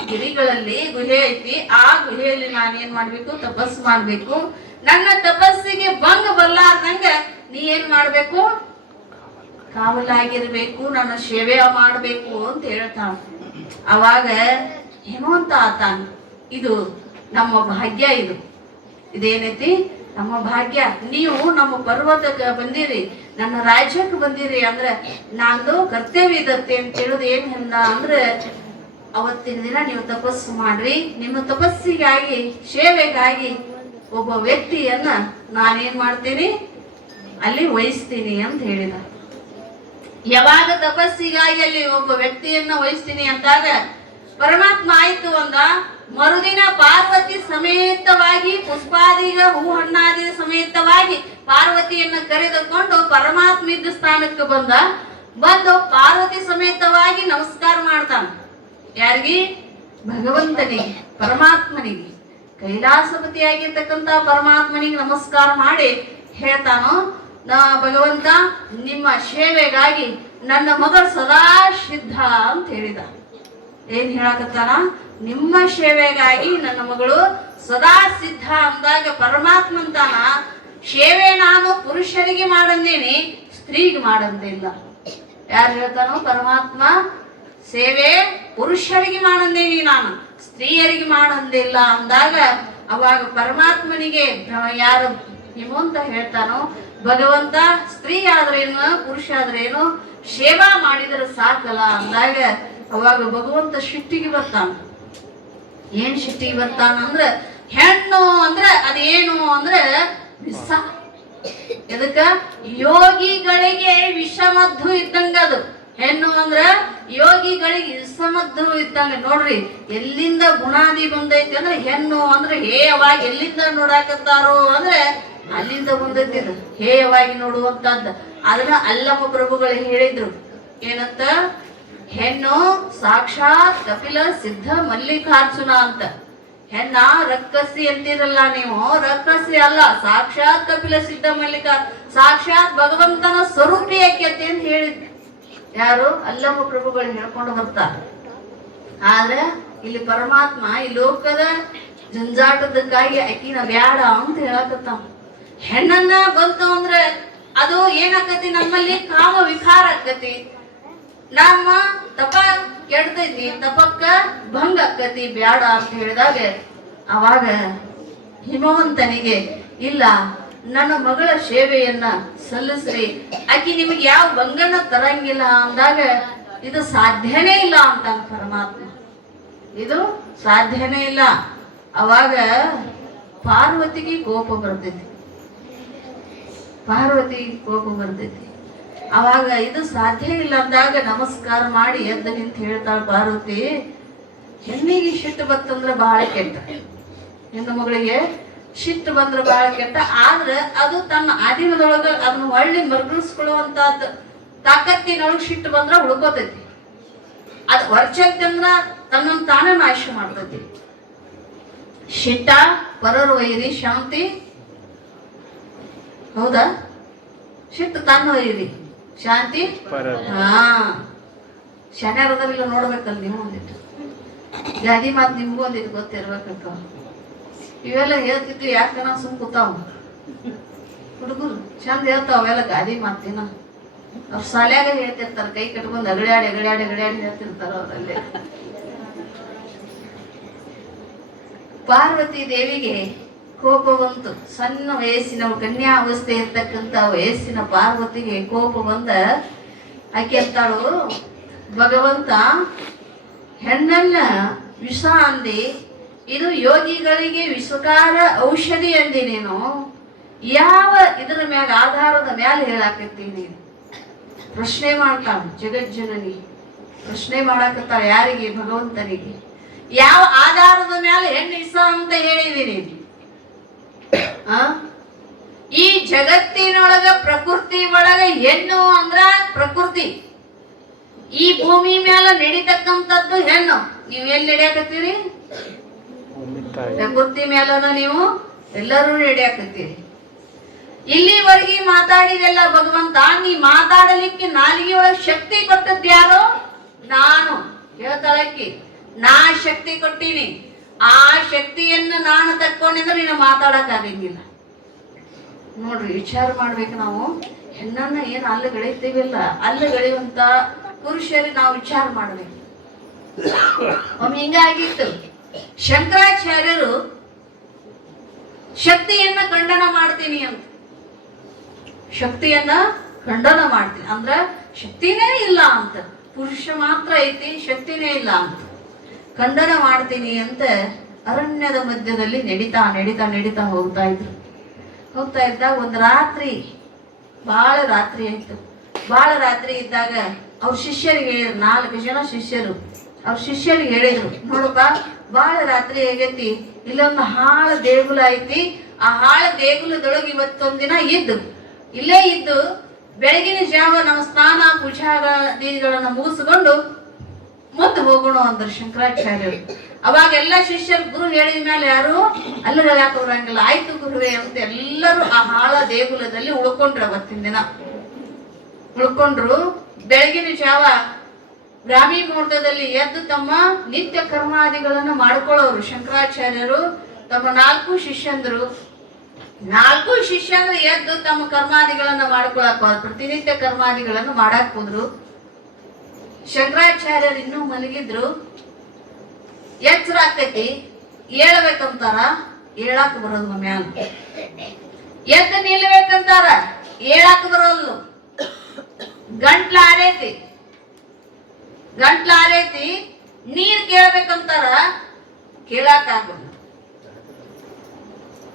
ಗಿರಿಗಳಲ್ಲಿ ಗುಹೆ ಐತಿ. ಆ ಗುಹೆಯಲ್ಲಿ ನಾನೇನ್ ಮಾಡ್ಬೇಕು, ತಪಸ್ಸು ಮಾಡ್ಬೇಕು. ನನ್ನ ತಪಸ್ಸಿಗೆ ಭಂಗ ಬರ್ಲಾರ್ದಂಗ ನೀ ಏನ್ ಮಾಡ್ಬೇಕು, ಕಾವಲಾಗಿರ್ಬೇಕು, ನನ್ನ ಸೇವೆ ಮಾಡ್ಬೇಕು ಅಂತ ಹೇಳ್ತಾನ. ಅವಾಗ ಹಿಮವಂತ ಆತಾನ, ಇದು ನಮ್ಮ ಭಾಗ್ಯ, ಇದೇನೈತಿ ನಮ್ಮ ಭಾಗ್ಯ. ನೀವು ನಮ್ಮ ಪರ್ವತಕ್ಕೆ ಬಂದಿರಿ, ನನ್ನ ರಾಜ್ಯಕ್ಕೆ ಬಂದಿರಿ ಅಂದ್ರೆ ನಂದು ಕರ್ತವ್ಯ ಇದತ್ತೆ ಅಂತ ಹೇಳುದು ಏನ್ ಅಂದ್ರೆ ಅವತ್ತಿನ ದಿನ ನೀವು ತಪಸ್ಸು ಮಾಡ್ರಿ. ನಿಮ್ಮ ತಪಸ್ಸಿಗಾಗಿ ಸೇವೆಗಾಗಿ ಒಬ್ಬ ವ್ಯಕ್ತಿಯನ್ನ ನಾನೇನ್ ಮಾಡ್ತೀನಿ, ಅಲ್ಲಿ ವಹಿಸ್ತೀನಿ ಅಂತ ಹೇಳಿದ. ಯಾವಾಗ ತಪಸ್ಸಿಗಾಗಿ ಅಲ್ಲಿ ಒಬ್ಬ ವ್ಯಕ್ತಿಯನ್ನ ವಹಿಸ್ತೀನಿ ಅಂತಾಗ ಪರಮಾತ್ಮ ಆಯ್ತು ಅಂದ. ಮರುದಿನ ಪಾರ್ವತಿ ಸಮೇತವಾಗಿ ಪುಷ್ಪಾದಿಗ ಹೂ ಹಣ್ಣಾದಿ ಸಮೇತವಾಗಿ ಪಾರ್ವತಿಯನ್ನ ಕರೆದುಕೊಂಡು ಪರಮಾತ್ಮ ಇದ್ದ ಸ್ಥಾನಕ್ಕೆ ಬಂದು ಪಾರ್ವತಿ ಸಮೇತವಾಗಿ ನಮಸ್ಕಾರ ಮಾಡ್ತಾನ. ಯಾರಿಗಿ? ಭಗವಂತನಿಗೆ, ಪರಮಾತ್ಮನಿಗೆ, ಕೈಲಾಸಪತಿಯಾಗಿರ್ತಕ್ಕಂಥ ಪರಮಾತ್ಮನಿಗೆ ನಮಸ್ಕಾರ ಮಾಡಿ ಹೇಳ್ತಾನೋ, ಭಗವಂತ ನಿಮ್ಮ ಸೇವೆಗಾಗಿ ನನ್ನ ಮಗಳು ಸದಾ ಸಿದ್ಧ ಅಂತ ಹೇಳಿದ. ಏನ್ ಹೇಳಕತ್ತಾನ? ನಿಮ್ಮ ಸೇವೆಗಾಗಿ ನನ್ನ ಮಗಳು ಸದಾ ಸಿದ್ಧ ಅಂದಾಗ ಪರಮಾತ್ಮ ಅಂತಾನ, ಸೇವೆ ನಾನು ಪುರುಷರಿಗೆ ಮಾಡಂದೇನಿ, ಸ್ತ್ರೀಗೆ ಮಾಡಂದಿಲ್ಲ. ಯಾರು ಹೇಳ್ತಾನೋ? ಪರಮಾತ್ಮ ಸೇವೆ ಪುರುಷರಿಗೆ ಮಾಡಂದೇನಿ, ನಾನು ಸ್ತ್ರೀಯರಿಗೆ ಮಾಡಂದಿಲ್ಲ ಅಂದಾಗ ಅವಾಗ ಪರಮಾತ್ಮನಿಗೆ ಯಾರು ಹಿಮವಂತ ಹೇಳ್ತಾನೋ, ಭಗವಂತ ಸ್ತ್ರೀ ಆದ್ರೇನು ಪುರುಷ ಆದ್ರೇನು ಸೇವಾ ಮಾಡಿದ್ರೆ ಸಾಕಲ್ಲ ಅಂದಾಗ ಅವಾಗ ಭಗವಂತ ಶಿಟ್ಟಿಗೆ ಬರ್ತಾನ. ಏನ್ ಶಿಟ್ಟಿಗೆ ಬರ್ತಾನ ಅಂದ್ರೆ, ಹೆಣ್ಣು ಅಂದ್ರೆ ಅದೇನು ಅಂದ್ರೆ ವಿಷ. ಎದಕ್ಕ? ಯೋಗಿಗಳಿಗೆ ವಿಷಮದ್ದು ಇದ್ದಂಗ ಅದು. ಹೆಣ್ಣು ಅಂದ್ರ ಯೋಗಿಗಳಿಗೆ ವಿಷಮದ್ದು ಇದ್ದಂಗ. ನೋಡ್ರಿ ಎಲ್ಲಿಂದ ಗುಣಾದಿ ಬಂದೈತಿ ಅಂದ್ರೆ ಹೆಣ್ಣು ಅಂದ್ರೆ ಹೇಯವಾಗಿ ಎಲ್ಲಿಂದ ನೋಡಾಕತ್ತಾರೋ ಅಂದ್ರೆ ಅಲ್ಲಿಂದ ಬಂದೈತಿ. ಹೇಯವಾಗಿ ನೋಡುವಂತದ್ದು. ಅದನ್ನ ಅಲ್ಲಮ್ಮ ಪ್ರಭುಗಳು ಹೇಳಿದ್ರು. ಏನಂತ? ಹೆಣ್ಣು ಸಾಕ್ಷಾತ್ ಕಪಿಲ ಸಿದ್ಧ ಮಲ್ಲಿಕಾರ್ಜುನ ಅಂತ. ಹೆಣ್ಣ ರಕ್ಕಸಿ ಅಂತಿರಲ್ಲ ನೀವು, ರಕ್ಕಸಿ ಅಲ್ಲ, ಸಾಕ್ಷಾತ್ ಕಪಿಲ ಸಿದ್ಧ ಮಲ್ಲಿಕ, ಸಾಕ್ಷಾತ್ ಭಗವಂತನ ಸ್ವರೂಪಿ ಆಕ್ಯತೆ ಅಂತ ಹೇಳಿದ್ರು. ಯಾರು? ಅಲ್ಲಮ್ಮ ಪ್ರಭುಗಳು ಹೇಳ್ಕೊಂಡು ಬರ್ತಾರ. ಆದ್ರೆ ಇಲ್ಲಿ ಪರಮಾತ್ಮ ಈ ಲೋಕದ ಜಂಜಾಟದಕ್ಕಾಗಿ ಅಕ್ಕಿನ ಬ್ಯಾಡ ಅಂತ ಹೇಳಕತ್ತಾವ. ಹೆಣ್ಣನ್ನ ಬಂತು ಅಂದ್ರೆ ಅದು ಏನಾಕತಿ, ನಮ್ಮಲ್ಲಿ ಕಾಮ ವಿಕಾರ ಆಕತಿ, ನಮ್ಮ ತಪ ಕೆಡ್ತೈತಿ, ತಪಕ್ಕ ಭಂಗ ಆಕತಿ, ಬ್ಯಾಡ ಅಂತ ಹೇಳಿದಾಗ ಅವಾಗ ಹಿಮವಂತನಿಗೆ ಇಲ್ಲ, ನನ್ನ ಮಗಳ ಸೇವೆಯನ್ನ ಸಲ್ಲಿಸ್ರಿ, ಆಕಿ ನಿಮಗೆ ಯಾವ ಭಂಗನ ತರಂಗಿಲ್ಲ ಅಂದಾಗ ಇದು ಸಾಧ್ಯನೇ ಇಲ್ಲ ಅಂತ ಪರಮಾತ್ಮ. ಇದು ಸಾಧ್ಯನೇ ಇಲ್ಲ. ಅವಾಗ ಪಾರ್ವತಿಗೆ ಕೋಪ ಬರ್ತೈತಿ. ಅವಾಗ ಇದು ಸಾಧ್ಯ ಇಲ್ಲ ಅಂದಾಗ ನಮಸ್ಕಾರ ಮಾಡಿ ಎದ್ದು ನಿಂತು ಹೇಳ್ತಾಳ ಪಾರ್ವತಿ, ಹೆಣ್ಣಿಗೆ ಸಿಟ್ಟು ಬತ್ತಂದ್ರ ಬಹಳ ಕೆಟ್ಟ, ಹೆಣ್ಣು ಮಗಳಿಗೆ ಸಿಟ್ಟು ಬಂದ್ರ ಬಹಳ ಕೆಟ್ಟ. ಆದ್ರೆ ಅದು ತನ್ನ ಆದಿಮದೊಳಗ ಅದನ್ನ ಒಳ್ಳೆ ಮರುಗಿಸ್ಕೊಳ್ಳುವಂತಹದ್ದು ತಾಕತ್ತಿನೊಳಗೆ ಸಿಟ್ಟು ಬಂದ್ರ ಉಳ್ಕೋತೈತಿ. ಅದು ವರ್ಚಂದ್ರ ತನ್ನನ್ನು ತಾನೇ ನಾಶ ಮಾಡ್ತೈತಿ. ಶಿಟ್ಟ ಪರರು ವೈರಿ ಶಾಂತಿ. ಹೌದಾ? ಸಿಟ್ಟು ತನ್ನ ವೈರಿ ಶಾಂತಿ. ಹಾ, ಶಾನ್ಯಾರದವಿಲ್ಲ ನೋಡ್ಬೇಕಲ್ಲ ನೀವು. ಒಂದಿಟ್ಟು ಗಾದಿ ಮಾತು ನಿಮ್ಗೂ ಒಂದಿಟ್ಟು ಗೊತ್ತಿರ್ಬೇಕಂತ. ಇವೆಲ್ಲ ಹೇಳ್ತಿದ್ವಿ ಯಾಕೆ ನಾವು ಸುಮ್ ಕೂತಾವ. ಹುಡುಗರು ಚಂದ ಹೇಳ್ತಾವ ಅವೆಲ್ಲ ಗಾದಿ ಮಾತಿನ. ಅವ್ರ ಶಾಲ್ಯಾಗ ಹೇಳ್ತಿರ್ತಾರ, ಕೈ ಕಟ್ಕೊಂಡು ಅಗಡ್ಯಾಡಿ ಅಗಡ್ಯಾಡಿ ಅಗಡ್ಯಾಡಿ ಹೇಳ್ತಿರ್ತಾರ ಅವರಲ್ಲಿ. ಪಾರ್ವತಿ ದೇವಿಗೆ ಕೋಪ ಬಂತು. ಸಣ್ಣ ವಯಸ್ಸಿನ ಕನ್ಯಾ ಅವಸ್ಥೆ ಇರ್ತಕ್ಕಂಥ ವಯಸ್ಸಿನ ಪಾರ್ವತಿಗೆ ಕೋಪ ಬಂದ ಆಕೆ ಅಂತಾಳು, ಭಗವಂತ ಹೆಣ್ಣನ್ನ ವಿಷ ಅಂದಿ, ಇದು ಯೋಗಿಗಳಿಗೆ ವಿಷಕಾರ ಔಷಧಿ ಅಂದಿ ನೀನು. ಯಾವ ಇದರ ಮ್ಯಾಗ ಆಧಾರದ ಮ್ಯಾಲ ಹೇಳಾಕತ್ತಿ ನೀನು? ಪ್ರಶ್ನೆ ಮಾಡ್ತಾಳ ಜಗಜ್ಜನನಿ. ಪ್ರಶ್ನೆ ಮಾಡಾಕತ್ತಾಳ ಯಾರಿಗೆ? ಭಗವಂತನಿಗೆ. ಯಾವ ಆಧಾರದ ಮ್ಯಾಲ ಹೆಣ್ಣು ವಿಷ ಅಂತ ಹೇಳಿದೀನಿ? ಈ ಜಗತ್ತಿನೊಳಗ ಪ್ರಕೃತಿ ಒಳಗ ಹೆಣ್ಣು ಅಂದ್ರ ಪ್ರಕೃತಿ. ಈ ಭೂಮಿ ಮ್ಯಾಲ ನಡೀತಕ್ಕಂಥದ್ದು ಹೆಣ್ಣು. ನೀವ್ ಎಲ್ಲಿ ನಡೆಯಾಕತ್ತೀರಿ? ಪ್ರಕೃತಿ ಮ್ಯಾಲನ ನೀವು ಎಲ್ಲರೂ ನಡೆಯಾಕತ್ತೀರಿ. ಇಲ್ಲಿವರೆಗೆ ಮಾತಾಡಿದೆಲ್ಲ ಭಗವಂತ. ನೀ ಮಾತಾಡಲಿಕ್ಕೆ ನಾಲಿಗೆ ಒಳಗೆ ಶಕ್ತಿ ಕೊಟ್ಟದ್ಯಾರೋ? ನಾನು. ಹೇಳ್ತಾಳಕ್ಕಿ, ನಾ ಶಕ್ತಿ ಕೊಟ್ಟಿನಿ. ಆ ಶಕ್ತಿಯನ್ನ ನಾನು ತಕ್ಕೊಂಡಿದ್ರೆ ನೀನು ಮಾತಾಡಕ್ ಆಗಂಗಿಲ್ಲ. ನೋಡ್ರಿ, ವಿಚಾರ ಮಾಡ್ಬೇಕು ನಾವು. ಹೆಣ್ಣನ್ನ ಏನು ಅಲ್ಲಿ ಗೆಳೀತೀವಿಲ್ಲ, ಅಲ್ಲಿ ಗೆಳೆಯುವಂತ ಪುರುಷರಿಗೆ ನಾವು ವಿಚಾರ ಮಾಡ್ಬೇಕು. ಒಮ್ಮೆ ಹಿಂಗಾಗಿತ್ತು. ಶಂಕರಾಚಾರ್ಯರು ಶಕ್ತಿಯನ್ನ ಖಂಡನ ಮಾಡ್ತೀನಿ ಅಂತ. ಶಕ್ತಿಯನ್ನ ಖಂಡನ ಮಾಡ್ತೀನಿ ಅಂದ್ರ ಶಕ್ತಿನೇ ಇಲ್ಲ ಅಂತ. ಪುರುಷ ಮಾತ್ರ ಐತಿ, ಶಕ್ತಿನೇ ಇಲ್ಲ ಅಂತ ಖಂಡನ ಮಾಡ್ತೀನಿ ಅಂತ ಅರಣ್ಯದ ಮಧ್ಯದಲ್ಲಿ ನಡೀತಾ ನಡೀತಾ ನಡೀತಾ ಹೋಗ್ತಾ ಇದ್ರು. ಹೋಗ್ತಾ ಇದ್ದಾಗ ಒಂದು ರಾತ್ರಿ, ಬಹಳ ರಾತ್ರಿ ಆಯ್ತು. ಬಹಳ ರಾತ್ರಿ ಇದ್ದಾಗ ಅವ್ರ ಶಿಷ್ಯರಿಗೆ ಹೇಳಿದ್ರು, 4 ಜನ ಶಿಷ್ಯರು ಅವ್ರ ಶಿಷ್ಯರಿಗೆ ಹೇಳಿದ್ರು, ನೋಡಪ್ಪ ಬಹಳ ರಾತ್ರಿ ಆಗೈತಿ, ಇಲ್ಲೊಂದು ಹಾಳ ದೇಗುಲ ಐತಿ. ಆ ಹಾಳ ದೇಗುಲದೊಳಗೆ ಇವತ್ತೊಂದಿನ ಇಲ್ಲೇ ಇದ್ದು ಬೆಳಗಿನ ಜಾವ ನಾವು ಸ್ನಾನ ಪೂಜಾದಿಗಳನ್ನ ಮುಗಿಸ್ಕೊಂಡು ಮುಂದೆ ಹೋಗೋಣ ಅಂದ್ರು ಶಂಕರಾಚಾರ್ಯರು. ಅವಾಗ ಎಲ್ಲ ಶಿಷ್ಯರು ಗುರು ಹೇಳಿದ ಮೇಲೆ ಯಾರು ಅಲ್ಲಿ ಹೇಳಕ್ ಬರಂಗಿಲ್ಲ. ಆಯ್ತು ಗುರುವೇ ಅಂತ ಎಲ್ಲರೂ ಆ ಹಾಳ ದೇಗುಲದಲ್ಲಿ ಉಳ್ಕೊಂಡ್ರು. ಅವತ್ತಿನ ದಿನ ಉಳ್ಕೊಂಡ್ರು. ಬೆಳಗಿನ ಜಾವ ಬ್ರಾಹ್ಮಿ ಮುಹೂರ್ತದಲ್ಲಿ ಎದ್ದು ತಮ್ಮ ನಿತ್ಯ ಕರ್ಮಾದಿಗಳನ್ನು ಮಾಡ್ಕೊಳ್ಳೋರು ಶಂಕರಾಚಾರ್ಯರು. ತಮ್ಮ 4 ಶಿಷ್ಯಂದ್ರು ಎದ್ದು ತಮ್ಮ ಕರ್ಮಾದಿಗಳನ್ನ ಮಾಡ್ಕೊಳಕ್ ಪ್ರತಿನಿತ್ಯ ಕರ್ಮಾದಿಗಳನ್ನು ಮಾಡಾಕ್ ಹೋದ್ರು. ಶಂಕರಾಚಾರ್ಯರು ಇನ್ನೂ ಮಲಗಿದ್ರು. ಎಚ್ಚರ ಆಕೈತಿ, ಏಳ್ಬೇಕಂತಾರ, ಏಳಾಕ್ ಬರೋದು ಮ್ಯಾಲ. ಎದ್ದು ನಿಲ್ಬೇಕಂತಾರ, ಏಳಾಕ್ ಬರೋದು. ಗಂಟ್ಲ ಆರೈತಿ, ನೀರ್ ಕೇಳ್ಬೇಕಂತಾರ,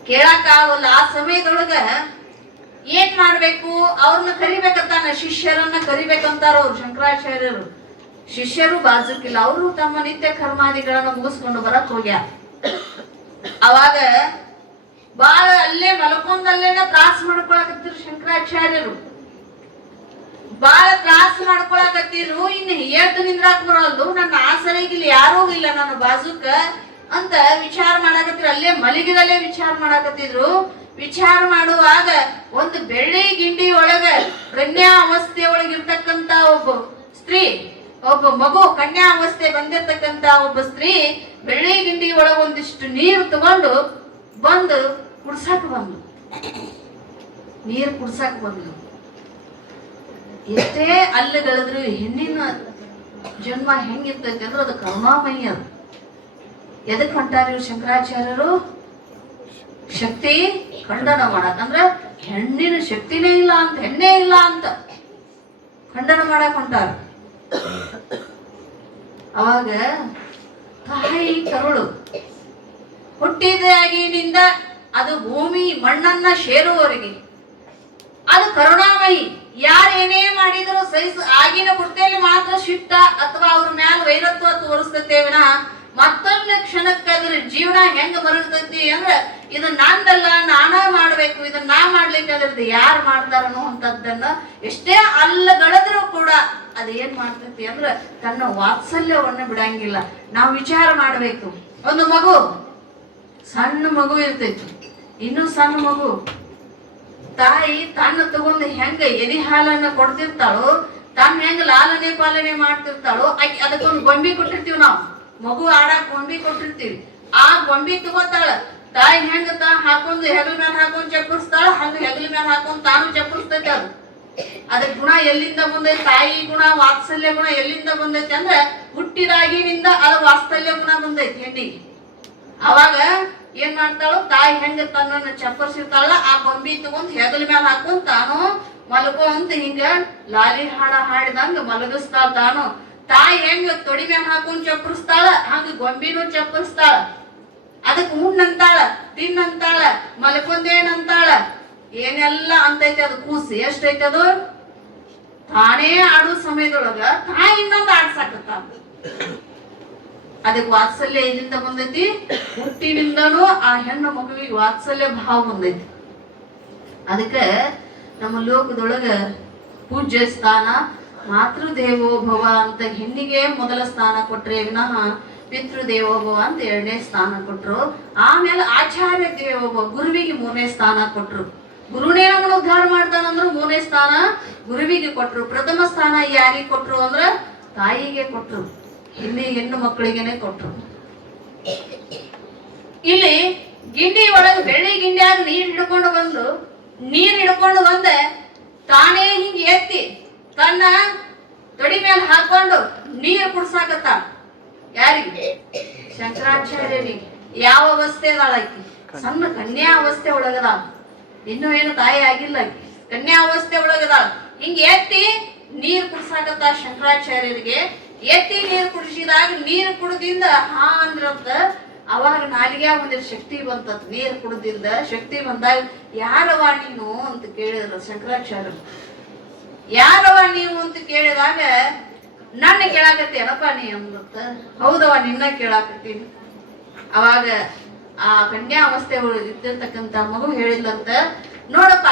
ಕೇಳಾಕಾಗಲ್ಲ. ಆ ಸಮಯದೊಳಗ ಏನ್ ಮಾಡ್ಬೇಕು? ಅವ್ರನ್ನ ಕರಿಬೇಕಂತಾನ, ಶಿಷ್ಯರನ್ನ ಕರಿಬೇಕಂತಾರ ಅವ್ರು ಶಂಕರಾಚಾರ್ಯರು. ಶಿಷ್ಯರು ಬಾಜುಕಿಲ್ಲ, ಅವರು ತಮ್ಮ ನಿತ್ಯ ಕರ್ಮಾದಿಗಳನ್ನ ಮುಗಿಸ್ಕೊಂಡು ಬರಕ್ ಹೋಗ್ಯಾರ. ಅವಾಗ ಬಾಳ ಅಲ್ಲೇ ಮಲ್ಕೊಂಡಲ್ಲೇನ ತ್ರಾಸ ಮಾಡ್ಕೊಳಕತ್ತಿರು ಶಂಕರಾಚಾರ್ಯರು. ಬಾಳ ತ್ರಾಸ ಮಾಡ್ಕೊಳಕತ್ತಿರು. ಇನ್ನು ಎದ್ದು ನಿಂದ್ರಾಕ್ ಬರೋದು, ನನ್ನ ಆಸರೆಗಿಲ್ಲ, ಯಾರೂ ಇಲ್ಲ ನನ್ನ ಬಾಜುಕ ಅಂತ ವಿಚಾರ ಮಾಡಾಕತ್ತಿರು. ಅಲ್ಲೇ ಮಲಗಿದಲ್ಲೇ ವಿಚಾರ ಮಾಡಾಕತ್ತಿದ್ರು. ವಿಚಾರ ಮಾಡುವಾಗ ಒಂದು ಬೆಳ್ಳಿ ಗಿಂಡಿ ಒಳಗ ಕನ್ಯಾ ಅವಸ್ಥೆ ಒಳಗಿರ್ತಕ್ಕಂತ ಒಬ್ಬ ಸ್ತ್ರೀ, ಒಬ್ಬ ಮಗು ಕನ್ಯಾ ಅವಸ್ಥೆ ಬಂದಿರ್ತಕ್ಕಂತ ಒಬ್ಬ ಸ್ತ್ರೀ ಬೆಳ್ಳಿ ಗಿಂಡಿ ಒಳಗ ಒಂದಿಷ್ಟು ನೀರು ತಗೊಂಡು ಬಂದು ಕುಡ್ಸಾಕ್ ಬಂದ್ಲು. ನೀರು ಕುಡ್ಸಾಕ್ ಬಂದ್ಲು. ಎಷ್ಟೇ ಅಲ್ಲಗಳಿದ್ರು ಹೆಣ್ಣಿನ ಜನ್ಮ ಹೆಂಗಿರ್ತೈತಿ ಅಂದ್ರೆ ಅದು ಕರುಣಾಮಯಿ. ಅದು ಎದಕ್ ಹೊಂಟಾರ ಇವ್ರು ಶಂಕರಾಚಾರ್ಯರು? ಶಕ್ತಿ ಖಂಡನ ಮಾಡಕ್. ಅಂದ್ರೆ ಹೆಣ್ಣಿನ ಶಕ್ತಿನೇ ಇಲ್ಲ ಅಂತ, ಹೆಣ್ಣೇ ಇಲ್ಲ ಅಂತ ಖಂಡನ ಮಾಡಕ್ ಹೊಂಟಾರ. ಅವಾಗ ತಾಯಿ ಕರುಳು ಹುಟ್ಟಿದಾಗಿನಿಂದ ಅದು ಭೂಮಿ ಮಣ್ಣನ್ನ ಸೇರುವವರೆಗೆ ಅದು ಕರುಣಾಮಯಿ. ಯಾರು ಏನೇ ಮಾಡಿದ್ರು ಸಹಿಸ ಆಗಿನ ಬುಟ್ಟಿಯಲ್ಲಿ ಮಾತ್ರ ಶಿಟ್ಟ ಅಥವಾ ಅವ್ರ ಮ್ಯಾಲ ವೈರತ್ವ ತೋರಿಸ್ತೇವೆ ವಿನ ಮತ್ತೊಂದು ಕ್ಷಣಕ್ಕೆ ಅದ್ರ ಜೀವನ ಹೆಂಗ ಮರಗ್ತೈತಿ ಅಂದ್ರ ಇದು ನಂದಲ್ಲ, ನಾನಾ ಮಾಡ್ಬೇಕು, ಇದನ್ನ ನಾ ಮಾಡ್ಲಿಕ್ಕೆ ಅದ್ರದ್ದು ಯಾರು ಮಾಡ್ತಾರ ಅನ್ನುವಂಥದ್ದನ್ನ ಎಷ್ಟೇ ಅಲ್ಲಗಳದ್ರೂ ಕೂಡ ಅದೇನ್ ಮಾಡ್ತೈತಿ ಅಂದ್ರ ತನ್ನ ವಾತ್ಸಲ್ಯವನ್ನ ಬಿಡಂಗಿಲ್ಲ. ನಾವು ವಿಚಾರ ಮಾಡ್ಬೇಕು. ಒಂದು ಮಗು, ಸಣ್ಣ ಮಗು ಇರ್ತೈತಿ, ಇನ್ನು ಸಣ್ಣ ಮಗು, ತಾಯಿ ತನ್ನ ತಗೊಂಡು ಹೆಂಗ ಎದಿ ಹಾಲನ್ನ ಕೊಡ್ತಿರ್ತಾಳೋ, ತಾನ್ ಹೆಂಗ ಲಾಲನೆ ಪಾಲನೆ ಮಾಡ್ತಿರ್ತಾಳೋ, ಅದಕ್ಕೊಂದು ಗೊಂಬಿ ಕೊಟ್ಟಿರ್ತೀವಿ ನಾವು. ಮಗು ಆಡಾಕ್ ಗೊಂಬಿ ಕೊಟ್ಟಿರ್ತೀವಿ. ಆ ಗೊಂಬಿ ತಗೋತಾಳ, ತಾಯಿ ಹೆಂಗ ಹಾಕೊಂಡ್ ಹೆಗಲ ಮೇಲೆ ಹಾಕೊಂಡ್ ಚಪ್ಪರಿಸ್ತಾಳ, ಹಂಗ ಹೆಗಲ ಮೇಲೆ ಹಾಕೊಂಡ್ ತಾನು ಚಪ್ಪರಿಸ್ತೈತಿ. ಅದು ಅದ್ರ ಗುಣ ಎಲ್ಲಿಂದ ಬಂದೈತಿ? ತಾಯಿ ಗುಣ, ವಾತ್ಸಲ್ಯ ಗುಣ ಎಲ್ಲಿಂದ ಬಂದೈತಿ ಅಂದ್ರೆ ಹುಟ್ಟಿದಾಗಿನಿಂದ ಅದು ವಾತ್ಸಲ್ಯ ಗುಣ ಬಂದೈತಿ ಹೆಣ್ಣಿಗೆ. ಅವಾಗ ಏನ್ ಮಾಡ್ತಾಳು? ತಾಯಿ ಹೆಂಗ ತನ್ನ ಚಪ್ಪರ್ಸಿರ್ತಾಳ, ಆ ಗೊಂಬಿ ತಗೊಂಡ್ ಹೆಗಲ ಮೇಲೆ ಹಾಕೊಂಡ್ ತಾನು ಮಲಗೋ ಅಂತ ಹಿಂಗ ಲಾಲಿ ಹಾಡ ಹಾಡಿದಂಗ ಮಲಗಿಸ್ತಾಳ. ತಾನು ತಾಯಿ ಹೆಂಗ ತೊಡಿ ಮೇಲೆ ಹಾಕೊಂಡ್ ಚಪ್ಪರಿಸ್ತಾಳ, ಹಂಗ ಗೊಂಬಿನೂ ಚಪ್ಪರಿಸ್ತಾಳ. ಅದಕ್ ಉಣ್ಣಂತಾಳ, ತಿನ್ನಂತಾಳ, ಮಲ್ಕೊಂದೇನಂತಾಳ, ಏನೆಲ್ಲ ಅಂತೈತಿ. ಅದು ಕೂಸಿ ಎಷ್ಟೈತಿ? ಅದು ತಾನೇ ಆಡೋ ಸಮಯದೊಳಗ ತಾಯಿ ಇನ್ನೊಂದು ಆಡ್ಸಾಕತ್ತ. ಅದಕ್ಕೆ ವಾತ್ಸಲ್ಯ ಎಲ್ಲಿಂದ ಬಂದೈತಿ? ಹುಟ್ಟಿನಿಂದನೂ ಆ ಹೆಣ್ಣು ಮಗುವಿಗೆ ವಾತ್ಸಲ್ಯ ಭಾವ ಬಂದೈತಿ. ಅದಕ್ಕೆ ನಮ್ಮ ಲೋಕದೊಳಗ ಪೂಜ್ಯ ಸ್ಥಾನ ಮಾತೃದೇವೋಭವ ಅಂತ ಹೆಣ್ಣಿಗೆ ಮೊದಲ ಸ್ಥಾನ ಕೊಟ್ರೆ ವಿನಃ ಪಿತೃದೇವೋಭವ ಅಂತ ಎರಡನೇ ಸ್ಥಾನ ಕೊಟ್ರು. ಆಮೇಲೆ ಆಚಾರ್ಯ ದೇವೋಭವ, ಗುರುವಿಗೆ ಮೂರನೇ ಸ್ಥಾನ ಕೊಟ್ರು. ಗುರುನೇ ನಮ್ಮನ್ನು ಉದ್ಧಾರ ಮಾಡ್ತಾನಂದ್ರು ಮೂರನೇ ಸ್ಥಾನ ಗುರುವಿಗೆ ಕೊಟ್ರು. ಪ್ರಥಮ ಸ್ಥಾನ ಯಾರಿಗೆ ಕೊಟ್ರು ಅಂದ್ರ ತಾಯಿಗೆ ಕೊಟ್ರು, ಹೆಣ್ಣು ಮಕ್ಕಳಿಗೆನೆ ಕೊಟ್ರು. ಇಲ್ಲಿ ಗಿಂಡಿ ಒಳಗೆ ಬೆಳ್ಳಿ ಗಿಂಡಿಯಾಗ ನೀರ್ ಹಿಡ್ಕೊಂಡು ಬಂದೆ ತಾನೇ ಹಿಂಗ ಎತ್ತಿ ತನ್ನ ತೊಡಿ ಮೇಲೆ ಹಾಕೊಂಡು ನೀರು ಕುಡ್ಸಾಕತ್ತ. ಯಾರಿಗೆ? ಶಂಕರಾಚಾರ್ಯನಿಗೆ. ಯಾವ ಅವಸ್ಥೆ ಅದಾಳ ಆಕಿ? ಸಣ್ಣ ಕನ್ಯಾ ಅವಸ್ಥೆ ಒಳಗದಾಳ, ಇನ್ನು ಏನು ತಾಯಿ ಆಗಿಲ್ಲ ಆಕಿ, ಕನ್ಯಾ ಅವಸ್ಥೆ ಒಳಗದಾಳ. ಹಿಂಗ ಎತ್ತಿ ನೀರು ಕುಡ್ಸಾಕತ್ತ ಶಂಕರಾಚಾರ್ಯರಿಗೆ. ಎತ್ತಿ ನೀರು ಕುಡಿಸಿದಾಗ ನೀರು ಕುಡ್ದಿಂದ ಹಾ ಅಂದ್ರಂತ ಅವಾಗ ನಾಲಿಗೆ ಒಂದಿರ ಶಕ್ತಿ ಬಂತತ್. ನೀರು ಕುಡ್ದಿಂದ ಶಕ್ತಿ ಬಂದಾಗ ಯಾರವ ನೀನು ಅಂತ ಕೇಳಿದ್ರು ಶಂಕರಾಚಾರ್ಯರು. ಯಾರವ ನೀವು ಅಂತ ಕೇಳಿದಾಗ ನನ್ನ ಕೇಳಾಕತ್ತೇನಪ್ಪ ನೀ ಅಂದತ್ತ. ಹೌದವ ನಿನ್ನ ಕೇಳಾಕತ್ತೀನಿ. ಅವಾಗ ಆ ಕನ್ಯಾ ಅವಸ್ಥೆ ಇದ್ದಿರ್ತಕ್ಕಂತ ಮಗು ಹೇಳಿದ್ಲಂತ, ನೋಡಪ್ಪ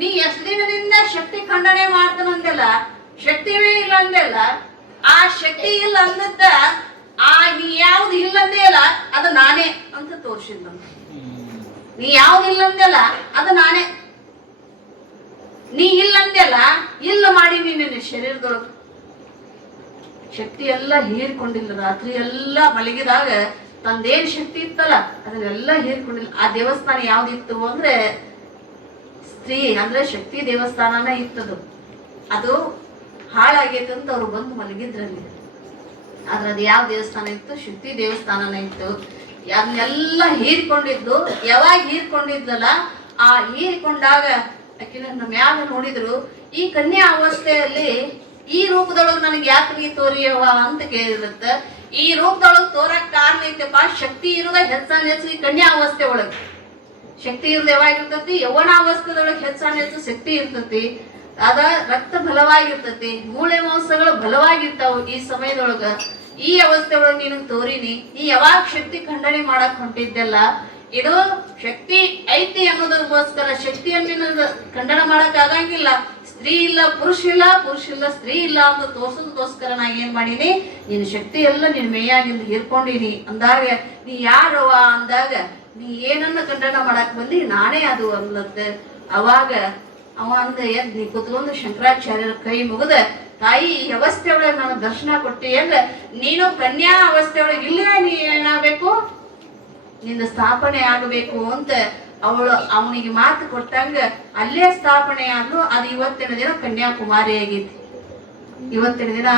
ನೀ ಎಷ್ಟ್ ದಿನದಿಂದ ಶಕ್ತಿ ಖಂಡನೆ ಮಾಡ್ತಾನಂದೆಲ್ಲ, ಶಕ್ತಿವೇ ಇಲ್ಲ ಅಂದೆಲ್ಲ, ಆ ಶಕ್ತಿ ಇಲ್ಲ ಅಂದದ್ದ ಆ ನೀ ಯಾವ್ದು ಇಲ್ಲ ಅಂದೇ ಅಲ್ಲ ಅದು ನಾನೇ ಅಂತ ತೋರ್ಸಿದ್ಲಂತ. ನೀ ಯಾವ್ದು ಇಲ್ಲ ಅಂದೆಲ್ಲ ಅದು ನಾನೇ, ನೀ ಇಲ್ಲ ಅಂದೆಲ್ಲ ಇಲ್ಲ ಮಾಡಿ ನಿನ್ನ ಶರೀರದೊಳಗ ಶಕ್ತಿ ಎಲ್ಲ ಹೀರ್ಕೊಂಡಿಲ್ಲ. ರಾತ್ರಿ ಎಲ್ಲ ಮಲಗಿದಾಗ ತಂದೇನ್ ಶಕ್ತಿ ಇತ್ತಲ್ಲ ಅದನ್ನೆಲ್ಲ ಹೀರ್ಕೊಂಡಿಲ್ಲ. ಆ ದೇವಸ್ಥಾನ ಯಾವ್ದಿತ್ತು ಅಂದ್ರೆ ಸ್ತ್ರೀ ಅಂದ್ರೆ ಶಕ್ತಿ ದೇವಸ್ಥಾನನ ಇತ್ತದು. ಅದು ಹಾಳಾಗೈತಂತ ಅವ್ರು ಬಂದು ಮಲಗಿದ್ರಲ್ಲಿ. ಆದ್ರೆ ಅದು ಯಾವ ದೇವಸ್ಥಾನ ಇತ್ತು? ಶಕ್ತಿ ದೇವಸ್ಥಾನನ ಇತ್ತು. ಅದನ್ನೆಲ್ಲ ಹೀರ್ಕೊಂಡಿದ್ದು. ಯಾವಾಗ ಹೀರ್ಕೊಂಡಿದ್ಲಲ್ಲ, ಆ ಹೀರ್ಕೊಂಡಾಗ ಆಕೆ ನನ್ನ ಮ್ಯಾಲ ನೋಡಿದ್ರು. ಈ ಕನ್ಯಾ ಅವಸ್ಥೆಯಲ್ಲಿ ಈ ರೂಪದೊಳಗೆ ನನಗೆ ಯಾಕೆ ನೀ ತೋರಿಯವ ಅಂತ ಕೇಳಿರುತ್ತ. ಈ ರೂಪದೊಳಗೆ ತೋರಕ್ ಕಾರಣ ಐತಪ್ಪ, ಶಕ್ತಿ ಇರೋದ ಹೆಚ್ಚಾನ ಹೆಚ್ಚು ಈ ಕನ್ಯಾ ಅವಸ್ಥೆ ಒಳಗೆ. ಶಕ್ತಿ ಇರೋದು ಯಾವಾಗಿರ್ತತಿ? ಯೌವನ ಅವಸ್ಥೆದೊಳಗೆ ಹೆಚ್ಚಾನ ಹೆಚ್ಚು ಶಕ್ತಿ ಇರ್ತತಿ. ಅದ ರಕ್ತ ಬಲವಾಗಿರ್ತತಿ, ಮೂಳೆ ಮಾಂಸಗಳು ಬಲವಾಗಿರ್ತಾವ. ಈ ಸಮಯದೊಳಗ ಈ ಅವಸ್ಥೆ ಒಳಗೆ ನೀನು ತೋರಿನಿ. ನೀ ಯಾವಾಗ ಶಕ್ತಿ ಖಂಡನೆ ಮಾಡಕ್ ಹೊಂಟಿದ್ದೆಲ್ಲ, ಇದು ಶಕ್ತಿ ಐತಿ ಅನ್ನೋದಕ್ಕೋಸ್ಕರ ಶಕ್ತಿಯನ್ನು ಖಂಡನ ಮಾಡಕ್ ಆಗಂಗಿಲ್ಲ. ಸ್ತ್ರೀ ಇಲ್ಲ ಪುರುಷ ಇಲ್ಲ, ಪುರುಷ ಇಲ್ಲ ಸ್ತ್ರೀ ಇಲ್ಲ ಅಂತ ತೋರ್ಸೋದಕ್ಕೋಸ್ಕರ ನಾ ಏನ್ ಮಾಡೀನಿ, ನಿನ್ನ ಶಕ್ತಿ ಎಲ್ಲ ನಿನ್ ಮೇಯಾಗಿಂದ ಹಿರ್ಕೊಂಡಿನಿ ಅಂದಾಗ ನೀ ಯಾರವ ಅಂದಾಗ ನೀ ಏನನ್ನ ಖಂಡನ ಮಾಡಕ್ ಬಂದಿ? ನಾನೇ ಅದು ಅನ್ಲತ್ತೆ. ಅವಾಗ ಅವ ಅಂದ ಎದ್ ನೀ ಕುತ್ಕೊಂಡು ಶಂಕರಾಚಾರ್ಯರ ಕೈ ಮುಗಿದ, ತಾಯಿ ಈ ಅವಸ್ಥೆ ಒಳಗೆ ನನಗೆ ದರ್ಶನ ಕೊಟ್ಟಿ ಅಂದ್ರೆ ನೀನು ಕನ್ಯಾ ಅವಸ್ಥೆ ಒಳಗೆ ಇಲ್ಲೇ ನೀ ಏನಾಗಬೇಕು, ನಿಂದ ಸ್ಥಾಪನೆ ಆಗಬೇಕು ಅಂತ ಅವನಿಗೆ ಮಾತು ಕೊಟ್ಟಂಗ ಅಲ್ಲೇ ಸ್ಥಾಪನೆ ಆದ್ಲು. ಅದು ಇವತ್ತಿನ ದಿನ ಕನ್ಯಾಕುಮಾರಿ ಆಗೈತಿ. ಇವತ್ತಿನ ದಿನ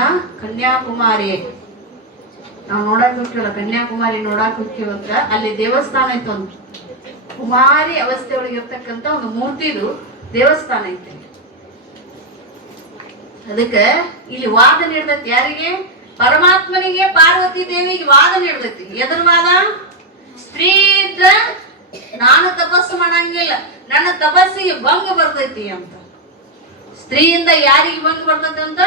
ಕನ್ಯಾಕುಮಾರಿ ನಾವು ನೋಡಕ್ ಹೋಗ್ತೀವಲ್ಲ, ಕನ್ಯಾಕುಮಾರಿ ನೋಡಕ್ ಹೋಗ್ತೀವಂದ್ರ ಅಲ್ಲಿ ದೇವಸ್ಥಾನ ಐತೆ. ಒಂದು ಕುಮಾರಿ ಅವಸ್ಥೆ ಒಳಗೆ ಇರ್ತಕ್ಕಂತ ಒಂದು ಮೂರ್ತಿದು ದೇವಸ್ಥಾನ ಐತೆ. ಅದಕ್ಕೆ ಇಲ್ಲಿ ವಾದ ನೀಡ್ತೈತಿ. ಯಾರಿಗೆ? ಪರಮಾತ್ಮನಿಗೆ ಪಾರ್ವತಿ ದೇವಿಗೆ ವಾದ ನೀಡ್ತೈತಿ. ಎದ್ರ ವಾದ? ಸ್ತ್ರೀ ಇದ್ರ ನಾನು ತಪಸ್ಸು ಮಾಡಂಗಿಲ್ಲ, ನನ್ನ ತಪಸ್ಸಿಗೆ ಭಂಗ ಬರ್ತೈತಿ ಅಂತ. ಸ್ತ್ರೀಯಿಂದ ಯಾರಿಗೆ ಭಂಗ ಬರ್ತೈತಿ ಅಂತ?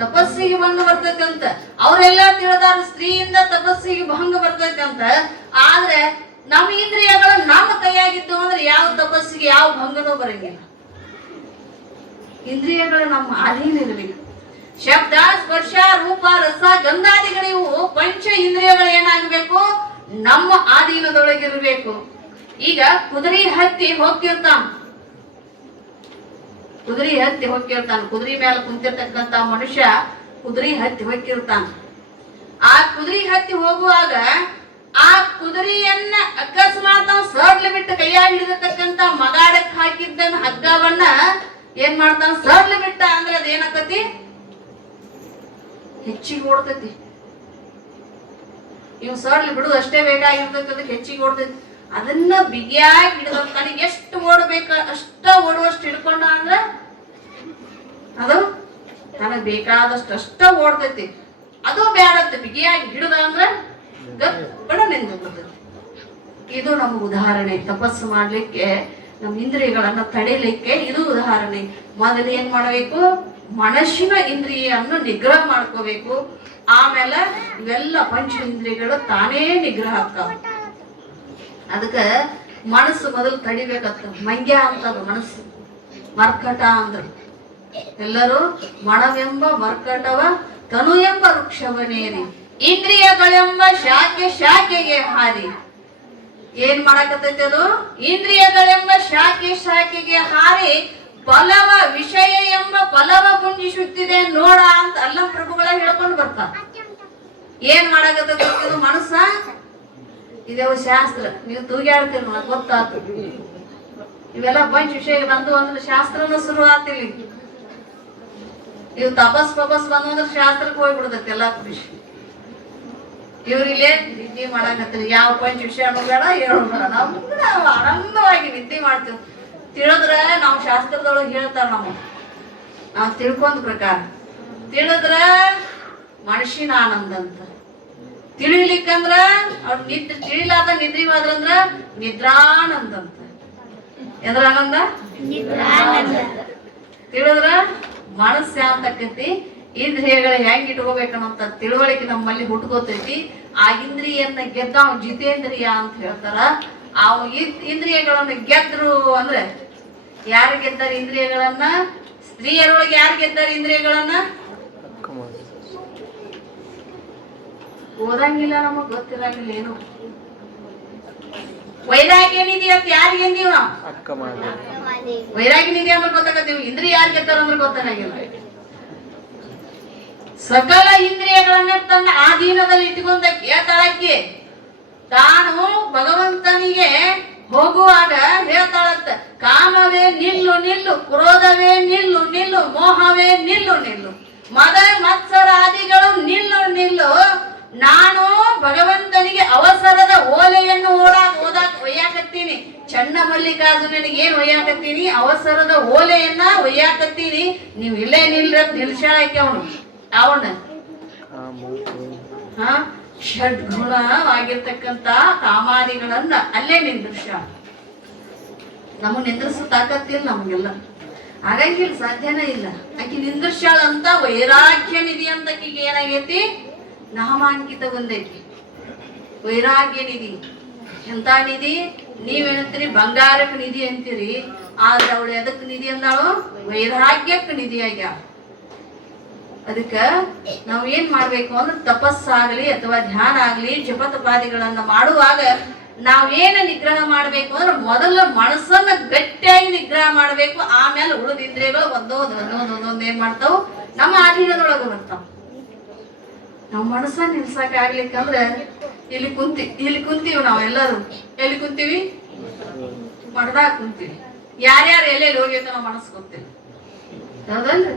ತಪಸ್ಸಿಗೆ ಭಂಗ ಬರ್ತೈತೆ ಅಂತ ಅವರೆಲ್ಲ ತಿಳಿದಾರ. ಸ್ತ್ರೀಯಿಂದ ತಪಸ್ಸಿಗೆ ಭಂಗ ಬರ್ತೈತೆ ಅಂತ. ಆದ್ರೆ ನಮ್ಮ ಇಂದ್ರಿಯಗಳು ನಮ್ಮ ಕೈಯಾಗಿದ್ದು ಅಂದ್ರೆ ಯಾವ ತಪಸ್ಸಿಗೆ ಯಾವ ಭಂಗನೂ ಬರಂಗಿಲ್ಲ. ಇಂದ್ರಿಯಗಳು ನಮ್ಮ ಅಧೀನ ಇರಬೇಕು. ಶಬ್ದ, ಸ್ಪರ್ಶ, ರೂಪ, ರಸ, ಗಂಧಾದಿಗಳಿವು ಪಂಚ ಇಂದ್ರಿಯಗಳು ಏನಾಗಬೇಕು? ನಮ್ಮ ಆಧೀನದೊಳಗಿರ್ಬೇಕು. ಈಗ ಕುದುರೆ ಹತ್ತಿ ಹೋಗ್ತಿರ್ತಾನ, ಕುದುರೆ ಮೇಲೆ ಕುಂತಿರ್ತಕ್ಕಂತ ಮನುಷ್ಯ ಕುದುರೆ ಹತ್ತಿ ಹೋಗಿರ್ತಾನ. ಆ ಕುದುರೆ ಹತ್ತಿ ಹೋಗುವಾಗ ಆ ಕುದುರೆಯನ್ನ ಅಕಸ್ಮಾತ್ ನಾವು ಸಡ್ಲ ಬಿಟ್ಟು ಕೈಯಾಗಿ ಹಿಡಿದಿರ್ತಕ್ಕಂತ ಮಗಾಡಕ್ ಹಾಕಿದ್ದನ್ನ ಹಗ್ಗವನ್ನ ಏನ್ ಮಾಡ್ತಾನ? ಸಡ್ಲ ಬಿಟ್ಟ ಅಂದ್ರೆ ಅದೇನಾಕತಿ? ಹೆಚ್ಚಿಗೆ ಓಡ್ತೈತಿ. ಇವ್ ಸಡ್ಲ ಬಿಡುದು ಅಷ್ಟೇ ಬೇಕಾಗಿರ್ತೈತಿ, ಅದಕ್ಕೆ ಹೆಚ್ಚಿಗೆ ಓಡ್ತೈತಿ. ಅದನ್ನ ಬಿಗಿಯಾಗಿ ಹಿಡಿದ ತನಗೆ ಎಷ್ಟು ಓಡ್ಬೇಕ ಅಷ್ಟ ಓಡುವಷ್ಟು ಹಿಡ್ಕೊಂಡ ಅಂದ್ರ ಅದು ನನಗ್ ಬೇಕಾದಷ್ಟು ಅಷ್ಟ ಓಡ್ತೈತಿ. ಅದು ಬ್ಯಾಡತ್ತೆ, ಬಿಗಿಯಾಗಿ ಹಿಡಿದ ಅಂದ್ರ ಗಪ್ಪಣ ನಿಂತ್ಬಿಡ್ತೈತಿ. ಇದು ನಮ್ಗೆ ಉದಾಹರಣೆ. ತಪಸ್ಸು ಮಾಡ್ಲಿಕ್ಕೆ, ನಮ್ಮ ಇಂದ್ರಿಯಗಳನ್ನ ತಡಿಲಿಕ್ಕೆ ಇದು ಉದಾಹರಣೆ. ಮೊದಲು ಏನ್ ಮಾಡಬೇಕು? ಮನಸ್ಸಿನ ಇಂದ್ರಿಯನ್ನು ನಿಗ್ರಹ ಮಾಡ್ಕೋಬೇಕು. ಆಮೇಲೆ ಇವೆಲ್ಲ ಪಂಚ ಇಂದ್ರಿಯಗಳು ತಾನೇ ನಿಗ್ರಹ ಆಗ್ತಾವ. ಅದಕ್ಕ ಮನಸ್ಸು ಮೊದಲು ತಡಿಬೇಕತ್ತ. ಮಂಗ್ಯ ಅಂತದ ಮನಸ್ಸು, ಮರ್ಕಟ ಅಂದ್ರ. ಎಲ್ಲರೂ ಮನವೆಂಬ ಮರ್ಕಟವ ತನು ಎಂಬ ವೃಕ್ಷವನೇರಿ ಇಂದ್ರಿಯಗಳೆಂಬ ಶಾಖೆಗೆ ಹಾರಿ. ಏನ್ ಮಾಡಕತ್ತೈತಿ ಅದು? ಇಂದ್ರಿಯಗಳೆಂಬ ಶಾಖೆಗೆ ಹಾರಿ ಫಲವ ವಿಷಯ ಎಂಬ ಫಲವ ಗುಂಜಿಸುತ್ತಿದೆ ನೋಡ ಅಂತ ಅಲ್ಲ ಪ್ರಭುಗಳ ಹೇಳ್ಕೊಂಡು ಬರ್ತಾರ. ಏನ್ ಮಾಡಕತ್ತೈತಿ ಮನಸ್ಸ? ಇದೇವು ಶಾಸ್ತ್ರ. ನೀವು ತೂಗ್ಯಾಡ್ತೀರಿ, ನನಗೆ ಗೊತ್ತಾತು. ಇವೆಲ್ಲ ಪಂಚ ವಿಷಯ ಬಂದು ಅಂದ್ರೆ ಶಾಸ್ತ್ರನ ಶುರು ಆಗ್ತಿಲ್ಲ. ಇವ್ ತಪಸ್ ಬಂದು ಅಂದ್ರೆ ಶಾಸ್ತ್ರಕ್ಕೆ ಹೋಗ್ಬಿಡ್ತೈತಿ ಎಲ್ಲಾ ಖುಷಿ. ಇವ್ರಿಲ್ಲೇ ನಿದ್ದೆ ಮಾಡಕತ್ತೀರಿ. ಯಾವ ಪಂಚ ವಿಷಯ ಬೇಡ, ಏನು ಬೇಡ. ನಾವು ಆನಂದವಾಗಿ ನಿದ್ದೆ ಮಾಡ್ತೀವಿ. ತಿಳಿದ್ರೆ ನಾವು ಶಾಸ್ತ್ರದೊಳಗೆ ಹೇಳ್ತಾರ, ನಾವು ತಿಳ್ಕೊಂಡ್ ಪ್ರಕಾರ ತಿಳಿದ್ರ ಮನುಷ್ಯನ ಆನಂದ ಅಂತ. ತಿಳಿಲಿಕ್ಕಂದ್ರ ಅವ್ರ ತಿಳಿಲಾದ ನಿದ್ರಿ ಹೋದ್ರಂದ್ರ ನಿದ್ರಾನಂದ ಅಂತ. ಎದ್ರ ಆನಂದ? ತಿಳಿದ್ರ ಮನಸ್ಸು ಶಾಂತಕ್ಕತಿ. ಇಂದ್ರಿಯಗಳು ಹೆಂಗ್ ಇಟ್ಕೋಬೇಕನ್ನಂತ ತಿಳುವಳಿಕೆ ನಮ್ಮಲ್ಲಿ ಹುಟ್ಕೋತೈತಿ. ಆ ಇಂದ್ರಿಯನ್ನ ಗೆದ್ದ ಅವ್ ಜಿತೇಂದ್ರಿಯ ಅಂತ ಹೇಳ್ತಾರ. ಆ ಇಂದ್ರಿಯಗಳನ್ನ ಗೆದ್ರು ಅಂದ್ರೆ ಯಾರು ಗೆದ್ದಾರ ಇಂದ್ರಿಯಗಳನ್ನ? ಸ್ತ್ರೀಯರೊಳಗೆ ಯಾರು ಗೆದ್ದಾರ ಇಂದ್ರಿಯಗಳನ್ನ? ಓದಂಗಿಲ್ಲ, ನಮಗ್ ಗೊತ್ತಿರಂಗಿಲ್ಲ ಏನು. ವೈರಾಗ್ಯ ನಿಧಿ ಅಂತ ಯಾರಿಗೆ ಎಂದೀವ್ ನಾವು? ವೈರಾಗ್ಯ ನಿಧಿ ಅಂದ್ರೆ ಗೊತ್ತಾಗತ್ತೀವಿ. ಇಂದ್ರಿಯ ಯಾರು ಗೆದ್ದಾರ ಅಂದ್ರೆ ಗೊತ್ತಾಗಿಲ್ಲ. ಸಕಲ ಇಂದ್ರಿಯಗಳನ್ನ ತನ್ನ ಆಧೀನದಲ್ಲಿ ಇಟ್ಟುಕೊಂಡ ಕೇಳ್ತಾಳಕ್ಕೆ ತಾನು ಭಗವಂತನಿಗೆ ಹೋಗುವಾಗ ಹೇಳ್ತಾಳಂತ, ಕಾಮವೇ ನಿಲ್ಲು ನಿಲ್ಲು, ಕ್ರೋಧವೇ ನಿಲ್ಲು ನಿಲ್ಲು, ಮೋಹವೇ ನಿಲ್ಲು ನಿಲ್ಲು, ಮದ ಮತ್ಸರಾದಿಗಳು ನಿಲ್ಲು ನಿಲ್ಲು. ನಾನು ಭಗವಂತನಿಗೆ ಅವಸರದ ಓಲೆಯನ್ನು ಓದಾಕ ಒಯ್ಯಾಕತ್ತೀನಿ. ಚನ್ನ ಮಲ್ಲಿಕಾರ್ಜುನನಿಗೆ ಏನ್ ಒಯ್ಯಾಕತ್ತೀನಿ? ಅವಸರದ ಓಲೆಯನ್ನ ಒಯ್ಯಾಕತ್ತೀನಿ. ನೀವು ಇಲ್ಲೇ ನಿಲ್ಸಾಳಕ್ಕೆ ಅವನ ಷಡ್ಗುಣವಾಗಿರ್ತಕ್ಕಂತ ಕಾಮಾದಿಗಳನ್ನ ಅಲ್ಲೇ ನಿಂದ್ರಿಸ. ನಮಗ್ ನಿಂದ್ರಿಸ ತಾಕತ್ತಿಲ್ಲ ನಮಗೆಲ್ಲ, ಆಗಂಗಿಲ್ಲ, ಸಾಧ್ಯನೇ ಇಲ್ಲ. ಆಕಿ ನಿಂದ್ರಿಸಾಳ ಅಂತ ವೈರಾಗ್ಯ ನಿಧಿ ಅಂತ ಆಕಿಗೆ ಏನಾಗೈತಿ? ನಾಮಾಂಕಿತ ಬಂದೈತಿ ವೈರಾಗ್ಯ ನಿಧಿ. ಎಂತ ನಿಧಿ? ನೀವೇನಂತೀರಿ ಬಂಗಾರಕ್ಕೆ ನಿಧಿ ಅಂತೀರಿ, ಆದ್ರೆ ಅವಳು ಎದಕ್ ನಿಧಿ ಅಂದಾಳು? ವೈರಾಗ್ಯಕ್ಕೆ ನಿಧಿ ಆಗ್ಯಾಳ. ಅದಕ್ಕ ನಾವ್ ಏನ್ ಮಾಡ್ಬೇಕು ಅಂದ್ರೆ ತಪಸ್ಸಾಗ್ಲಿ ಅಥವಾ ಧ್ಯಾನ ಆಗ್ಲಿ ಜಪತಪಾದಿಗಳನ್ನ ಮಾಡುವಾಗ ನಾವೇನ ನಿಗ್ರಹ ಮಾಡ್ಬೇಕು ಅಂದ್ರೆ ಮೊದಲು ಮನಸ್ಸನ್ನ ಗಟ್ಟಿಯಾಗಿ ನಿಗ್ರಹ ಮಾಡ್ಬೇಕು. ಆಮೇಲೆ ಉಳಿದ ಇಂದ್ರಿಯಗಳು ಒಂದೊಂದ್ ಏನ್ ಮಾಡ್ತಾವ್? ನಮ್ಮ ಅಧೀನದೊಳಗ ಬರ್ತಾವ. ನಾವ್ ಮನಸ್ಸನ್ನ ನಿಲ್ಸಕ್ ಆಗ್ಲಿಕ್ಕಂದ್ರೆ ಇಲ್ಲಿ ಕುಂತೀವಿ ನಾವೆಲ್ಲರೂ. ಎಲ್ಲಿ ಕುಂತೀವಿ? ಮಠದಾಗ ಕುಂತೀವಿ. ಯಾರ್ಯಾರು ಎಲ್ಲೆಲ್ಲಿ ಹೋಗೈತ ನಾವ್ ಮನಸ್ಸು ಗೊತ್ತಿಲ್ಲ, ಹೌದಲ್ರಿ?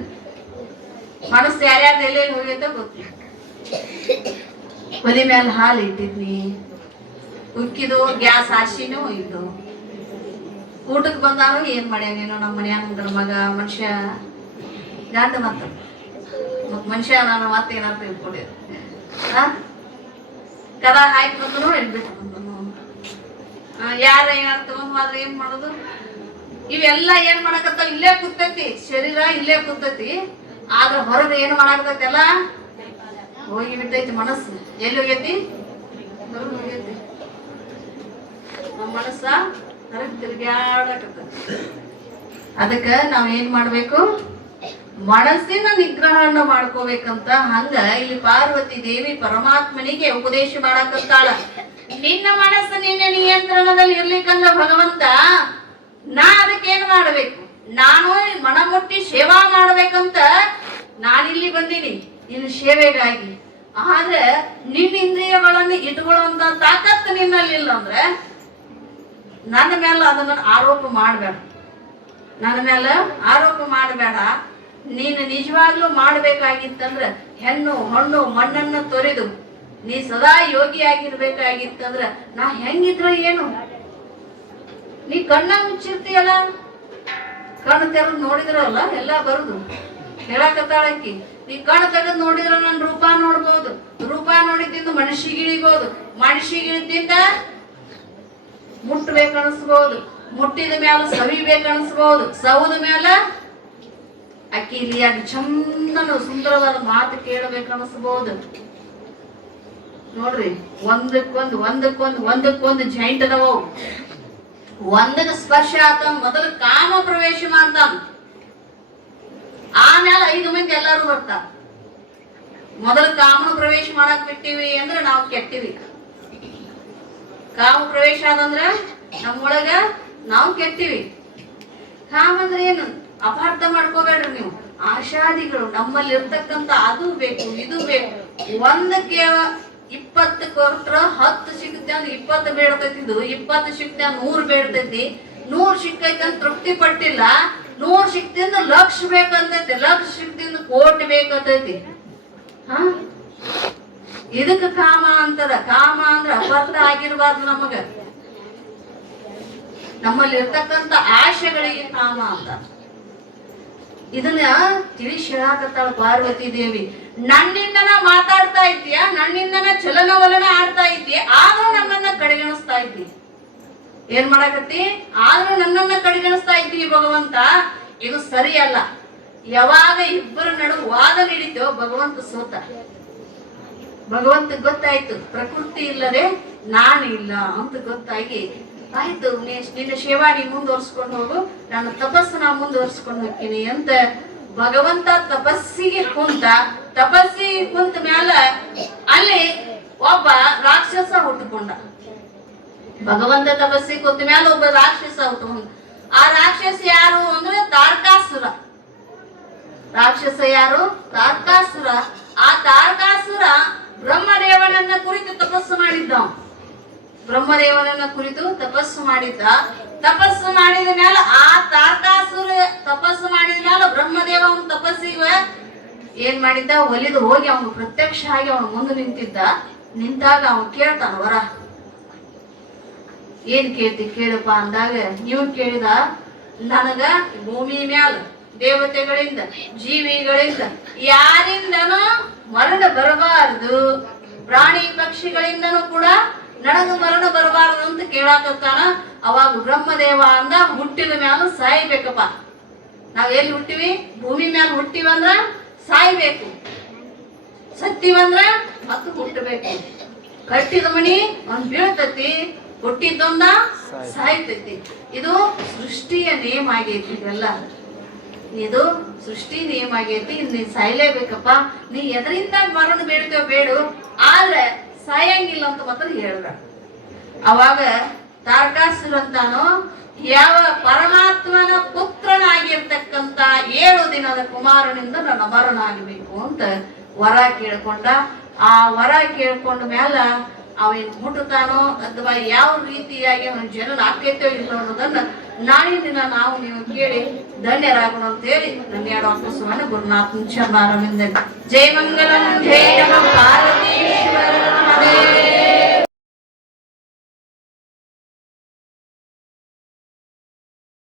ಮನಸ್ಸು ಯಾರ್ಯಾರ್ದು ಎಲ್ಲೆಲ್ಲಿ ಹೋಗೈತ ಗೊತ್ತಿಲ್ಲ. ಒಲಿ ಮೇಲೆ ಹಾಲು ಇಟ್ಟಿದ್ನಿ, ಉಕ್ಕಿದು ಗ್ಯಾಸ್ ಹಾಸಿನೂ ಇದ್ದು, ಊಟಕ್ಕೆ ಬಂದಾನು ಏನ್ ಮಾಡ್ಯಾನೇನೋ ನಮ್ಮ ಮನ್ಯಾನ ಮಗ ಮನುಷ್ಯ ಗಂಡ ಮತ್ತ ಮನುಷ್ಯ ನಾನು ಮತ್ತೇನಾದ್ರು ತಿಳ್ಕೊಂಡಿದ್ದೆ. ಕದ ಹಾಕಿ ಬಂದನು ಎಡ್ಬಿಟ್ಟು ಬಂದನು. ಯಾರ ಏನಾರು ತಗೊಂಡ್ ಮಾತ್ರ ಏನ್ ಮಾಡೋದು? ಇವೆಲ್ಲ ಏನ್ ಮಾಡಕತ್ತಾವ? ಇಲ್ಲೇ ಕೂತೈತಿ, ಶರೀರ ಇಲ್ಲೇ ಕೂತೈತಿ. ಆದ್ರ ಹೊರಗೆ ಏನು ಮಾಡಾಕತ್ತೈತೆಲ್ಲ ಹೋಗಿ ಬಿಟ್ಟೈತಿ ಮನಸ್ಸು. ಎಲ್ಲಿ ಹೋಗೈತಿ? ಹೊರಗೆ ಹೋಗೈತಿ. ನಮ್ಮ ಮನಸ್ಸ ಹೊರಗೆ ತಿರುಗಾಡಕತ್ತೈತಿ. ಅದಕ್ಕೆ ನಾವ್ ಏನ್ ಮಾಡ್ಬೇಕು? ಮನಸ್ಸಿನ ನಿಗ್ರಹವನ್ನು ಮಾಡ್ಕೋಬೇಕಂತ. ಹಂಗ ಇಲ್ಲಿ ಪಾರ್ವತಿ ದೇವಿ ಪರಮಾತ್ಮನಿಗೆ ಉಪದೇಶ ಮಾಡಕತ್ತಾಳ. ನಿನ್ನ ಮನಸ್ಸು ನಿನ್ನ ನಿಯಂತ್ರಣದಲ್ಲಿ ಇರ್ಲಿಕ್ಕಂದ್ರ ಭಗವಂತ, ನಾ ಅದಕ್ಕೇನ್ ಮಾಡ್ಬೇಕು? ನಾನು ಮನಮುಟ್ಟಿ ಸೇವಾ ಮಾಡ್ಬೇಕಂತ ನಾನಿಲ್ಲಿ ಬಂದೀನಿ ನಿನ್ನ ಸೇವೆಗಾಗಿ. ಆದ್ರೆ ನಿನ್ನ ಇಂದ್ರಿಯಗಳನ್ನು ಇಟ್ಕೊಳ್ಳುವಂತ ತಾಕತ್ತು ನಿನ್ನಲ್ಲಿಲ್ಲ ಅಂದ್ರೆ ನನ್ನ ಮೇಲೆ ಅದನ್ನ ಆರೋಪ ಮಾಡಬೇಡ. ನನ್ನ ಮೇಲೆ ಆರೋಪ ಮಾಡಬೇಡ. ನೀನು ನಿಜವಾಗ್ಲೂ ಮಾಡ್ಬೇಕಾಗಿತ್ತಂದ್ರ ಹೆಣ್ಣು ಹಣ್ಣು ಮಣ್ಣನ್ನು ತೊರೆದು ನೀ ಸದಾ ಯೋಗಿಯಾಗಿರ್ಬೇಕಾಗಿತ್ತಂದ್ರ ನಾ ಹೆಂಗಿದ್ರ ಏನು? ನೀ ಕಣ್ಣ ಮುಚ್ಚಿರ್ತೀಯಲ್ಲ, ಕಣ್ಣು ತೆರೆದು ನೋಡಿದ್ರಲ್ಲ ಎಲ್ಲ ಬರುದು. ಹೇಳಕತ್ತಾಳಕ್ಕಿ, ನೀ ಕಣ್ಣು ತೆಗೆದು ನೋಡಿದ್ರ ನನ್ನ ರೂಪ ನೋಡ್ಬೋದು. ರೂಪ ನೋಡಿದ್ದಿಂದ ಮನುಷ್ಯಗಿಳಿಬೋದು. ಮನುಷ್ಯಗಿಳಿದಿಂದ ಮುಟ್ಟಬೇಕನ್ಸ್ಬೋದು. ಮುಟ್ಟಿದ ಮ್ಯಾಲ ಸವಿಬೇಕನ್ಸ್ಬೋದು. ಸೌದ ಮ್ಯಾಲ ಅಕ್ಕಿ ಇಲ್ಲಿ ಅದು ಚಂದನು ಸುಂದರವಾದ ಮಾತು ಕೇಳಬೇಕನ್ಸ್ಬೋದು. ನೋಡ್ರಿ, ಒಂದಕ್ಕೊಂದು ಜಾಯಿಂಟ್ ಅದಾವ. ಒಂದಕ್ಕೆ ಸ್ಪರ್ಶ ಆತ ಮೊದಲು ಕಾಮ ಪ್ರವೇಶ ಮಾಡ್ತಾನ, ಆಮೇಲೆ 5 ಮಂದಿ ಎಲ್ಲಾರು ಬರ್ತಾರ. ಮೊದಲು ಕಾಮನ ಪ್ರವೇಶ ಮಾಡಕ್ ಬಿಟ್ಟಿವಿ ಅಂದ್ರೆ ನಾವು ಕೆಟ್ಟಿವಿ. ಕಾಮ ಪ್ರವೇಶ ಆದಂದ್ರ ನಮ್ಮೊಳಗ ನಾವು ಕೆಟ್ಟಿವಿ. ಕಾಮ ಅಂದ್ರೆ ಏನು? ಅಪಾರ್ಥ ಮಾಡ್ಕೋಬೇಡ್ರಿ ನೀವು. ಆಶಾದಿಗಳು ನಮ್ಮಲ್ಲಿ ಇರ್ತಕ್ಕಂಥ ಅದು ಬೇಕು ಇದು ಬೇಕು. ಒಂದಕ್ಕೆ 20 ಕೊಟ್ರ 10 ಸಿಗುತ್ತೆ ಅಂದ್ರೆ 20 ಬೇಡ್ತೈತಿ. 20 ಸಿಕ್ತೆ 100 ಬೇಡ್ತೈತಿ. 100 ಸಿಕ್ಕೈತಿ ಅಂತ ತೃಪ್ತಿ ಪಟ್ಟಿಲ್ಲ. 100 ಸಿಕ್ತಿಂದ ಲಕ್ಷ ಬೇಕಂತೈತಿ. ಲಕ್ಷ ಸಿಕ್ತಿಂದ ಕೋಟಿ ಬೇಕಂತೈತಿ. ಇದಕ್ಕ ಕಾಮ ಅಂತದ. ಕಾಮ ಅಂದ್ರ ಅಪಾರ್ಥ ಆಗಿರ್ಬಾರ್ದು. ನಮ್ಮಲ್ಲಿ ಇರ್ತಕ್ಕಂಥ ಆಶೆಗಳಿಗೆ ಕಾಮ ಅಂತ. ಇದನ್ನ ತಿಳಿಸಿ ಹೇಳಾಕತ್ತಾಳ ಪಾರ್ವತಿ ದೇವಿ. ನನ್ನಿಂದನ ಮಾತಾಡ್ತಾ ಇದ್ದೀಯ, ನನ್ನಿಂದನ ಚಲನವಲನ ಆಡ್ತಾ ಇದ್ದೀಯ, ಆದ್ರೂ ನನ್ನನ್ನ ಕಡೆಗಣಿಸ್ತಾ ಇದ್ದಿ. ಏನ್ ಮಾಡಾಕತ್ತಿ? ಆದ್ರೂ ನನ್ನನ್ನ ಕಡೆಗಣಿಸ್ತಾ ಇದ್ದೀವಿ ಭಗವಂತ. ಇದು ಸರಿಯಲ್ಲ. ಯಾವಾಗ ಇಬ್ಬರ ನಡುವೆ ವಾದ ನಡೀತೋ ಭಗವಂತ ಸೋತ. ಭಗವಂತ ಗೊತ್ತಾಯ್ತು ಪ್ರಕೃತಿ ಇಲ್ಲದೆ ನಾನು ಇಲ್ಲ ಅಂತ ಗೊತ್ತಾಗಿ, ಆಯ್ತು ನಿನ್ನ ಸೇವಾ ನೀ ಮುಂದುವರ್ಸ್ಕೊಂಡು ಹೋಗು, ನಾನು ತಪಸ್ಸು ನಾ ಮುಂದುವರ್ಸ್ಕೊಂಡು ಹೋಗ್ತೀನಿ ಅಂತ ಭಗವಂತ ತಪಸ್ಸಿಗೆ ಕುಂತ. ತಪಸ್ಸಿಗೆ ಕುಂತ ಮ್ಯಾಲ ಅಲ್ಲಿ ಒಬ್ಬ ರಾಕ್ಷಸ ಹುಟ್ಟುಕೊಂಡ. ಭಗವಂತ ತಪಸ್ಸಿಗೆ ಕುಂತ ಮ್ಯಾಲ ಒಬ್ಬ ರಾಕ್ಷಸ ಹುಟ್ಟುಕೊಂಡ. ಆ ರಾಕ್ಷಸ ಯಾರು ಅಂದ್ರೆ ತಾರಕಾಸುರ. ರಾಕ್ಷಸ ಯಾರು? ತಾರಕಾಸುರ. ಆ ತಾರಕಾಸುರ ಬ್ರಹ್ಮದೇವನನ್ನ ಕುರಿತು ತಪಸ್ಸು ಮಾಡಿದ್ದ. ಬ್ರಹ್ಮದೇವನನ್ನ ಕುರಿತು ತಪಸ್ಸು ಮಾಡಿದ್ದ. ತಪಸ್ಸು ಮಾಡಿದ ಮ್ಯಾಲ ಆ ತಾರಕಾಸುರ ತಪಸ್ಸು ಮಾಡಿದ ಮ್ಯಾಲ ಬ್ರಹ್ಮದೇವ ಅವನ ತಪಸ್ಸಿಗೆ ಏನ್ ಮಾಡಿದ್ದ? ಒಲಿದು ಹೋಗಿ ಅವನು ಪ್ರತ್ಯಕ್ಷ ಆಗಿ ಅವನ ಮುಂದೆ ನಿಂತಿದ್ದ. ನಿಂತಾಗ ಅವನು ಕೇಳ್ತಾನ ವರ. ಏನ್ ಕೇಳ್ತಿ ಕೇಳಪ್ಪ ಅಂದಾಗ ನೀವು ಕೇಳಿದ, ನನಗ ಭೂಮಿ ಮ್ಯಾಲ ದೇವತೆಗಳಿಂದ ಜೀವಿಗಳಿಂದ ಯಾರಿಂದನೂ ಮರಣ ಬರಬಾರದು, ಪ್ರಾಣಿ ಪಕ್ಷಿಗಳಿಂದನೂ ಕೂಡ ನನಗ ಮರಣ ಬರಬಾರದು ಅಂತ ಕೇಳಾಕತ್ತಾನ. ಅವಾಗ ಬ್ರಹ್ಮದೇವ ಅಂದ, ಹುಟ್ಟಿದ ಮ್ಯಾಲ ಸಾಯ್ಬೇಕಪ್ಪ. ನಾವ್ ಎಲ್ಲಿ ಹುಟ್ಟಿವಿ? ಭೂಮಿ ಮ್ಯಾಲ ಹುಟ್ಟಿವಂದ್ರ ಸಾಯ್ಬೇಕು, ಸತ್ತಿವಂದ್ರ ಮತ್ತು ಹುಟ್ಟಬೇಕು. ಕಟ್ಟಿದ ಮನಿ ಒಂದ್ ಬೀಳ್ತತಿ, ಹುಟ್ಟಿದ್ದೊಂದ ಸಾಯ್ತೈತಿ. ಇದು ಸೃಷ್ಟಿಯ ನೇಮ ಆಗೈತಿ. ಇದೆಲ್ಲ ಇದು ಸೃಷ್ಟಿ ನೇಮ ಆಗೈತಿ. ನೀ ಸಾಯ್ಲೇಬೇಕಪ್ಪ. ನೀ ಎದರಿಂದ ಮರಣ ಬೇಡ್ತೇವ ಬೇಡು, ಆದ್ರೆ ಸಾಯಂಗಿಲ್ಲ ಅಂತ ಮಾತ್ರ ಹೇಳ್ದ. ಅವಾಗ ತಾರಕಾಸುರ ಅಂತಾನು, ಯಾವ ಪರಮಾತ್ಮನ ಪುತ್ರನಾಗಿರ್ತಕ್ಕಂತ 7 ದಿನದ ಕುಮಾರನಿಂದ ನನ್ನ ಮರಣ ಆಗಬೇಕು ಅಂತ ವರ ಕೇಳ್ಕೊಂಡ. ಆ ವರ ಕೇಳ್ಕೊಂಡ ಮ್ಯಾಲ ಅವೇನ್ ಮುಟ್ಟುತ್ತಾನೋ ಅಥವಾ ಯಾವ ರೀತಿಯಾಗಿ ಅವನ ಜನನ ಆಕೈತೋ ಇಲ್ಲ ಅನ್ನೋದನ್ನ ನಾಳಿನ ದಿನ ನಾವು ನೀವು ಕೇಳಿ ಧನ್ಯರಾಗೋಣ ಅಂತ ಹೇಳಿ ನನ್ನ 2 ಅಪ್ಪಸುವನ್ನ ಗುರುನಾಥನ್ ಚರಣಾರವಿಂದ. ಜೈ ಮಂಗಲಂ ಜೈ ನಮ ಪಾರ್ವತೀಶ್ವರ.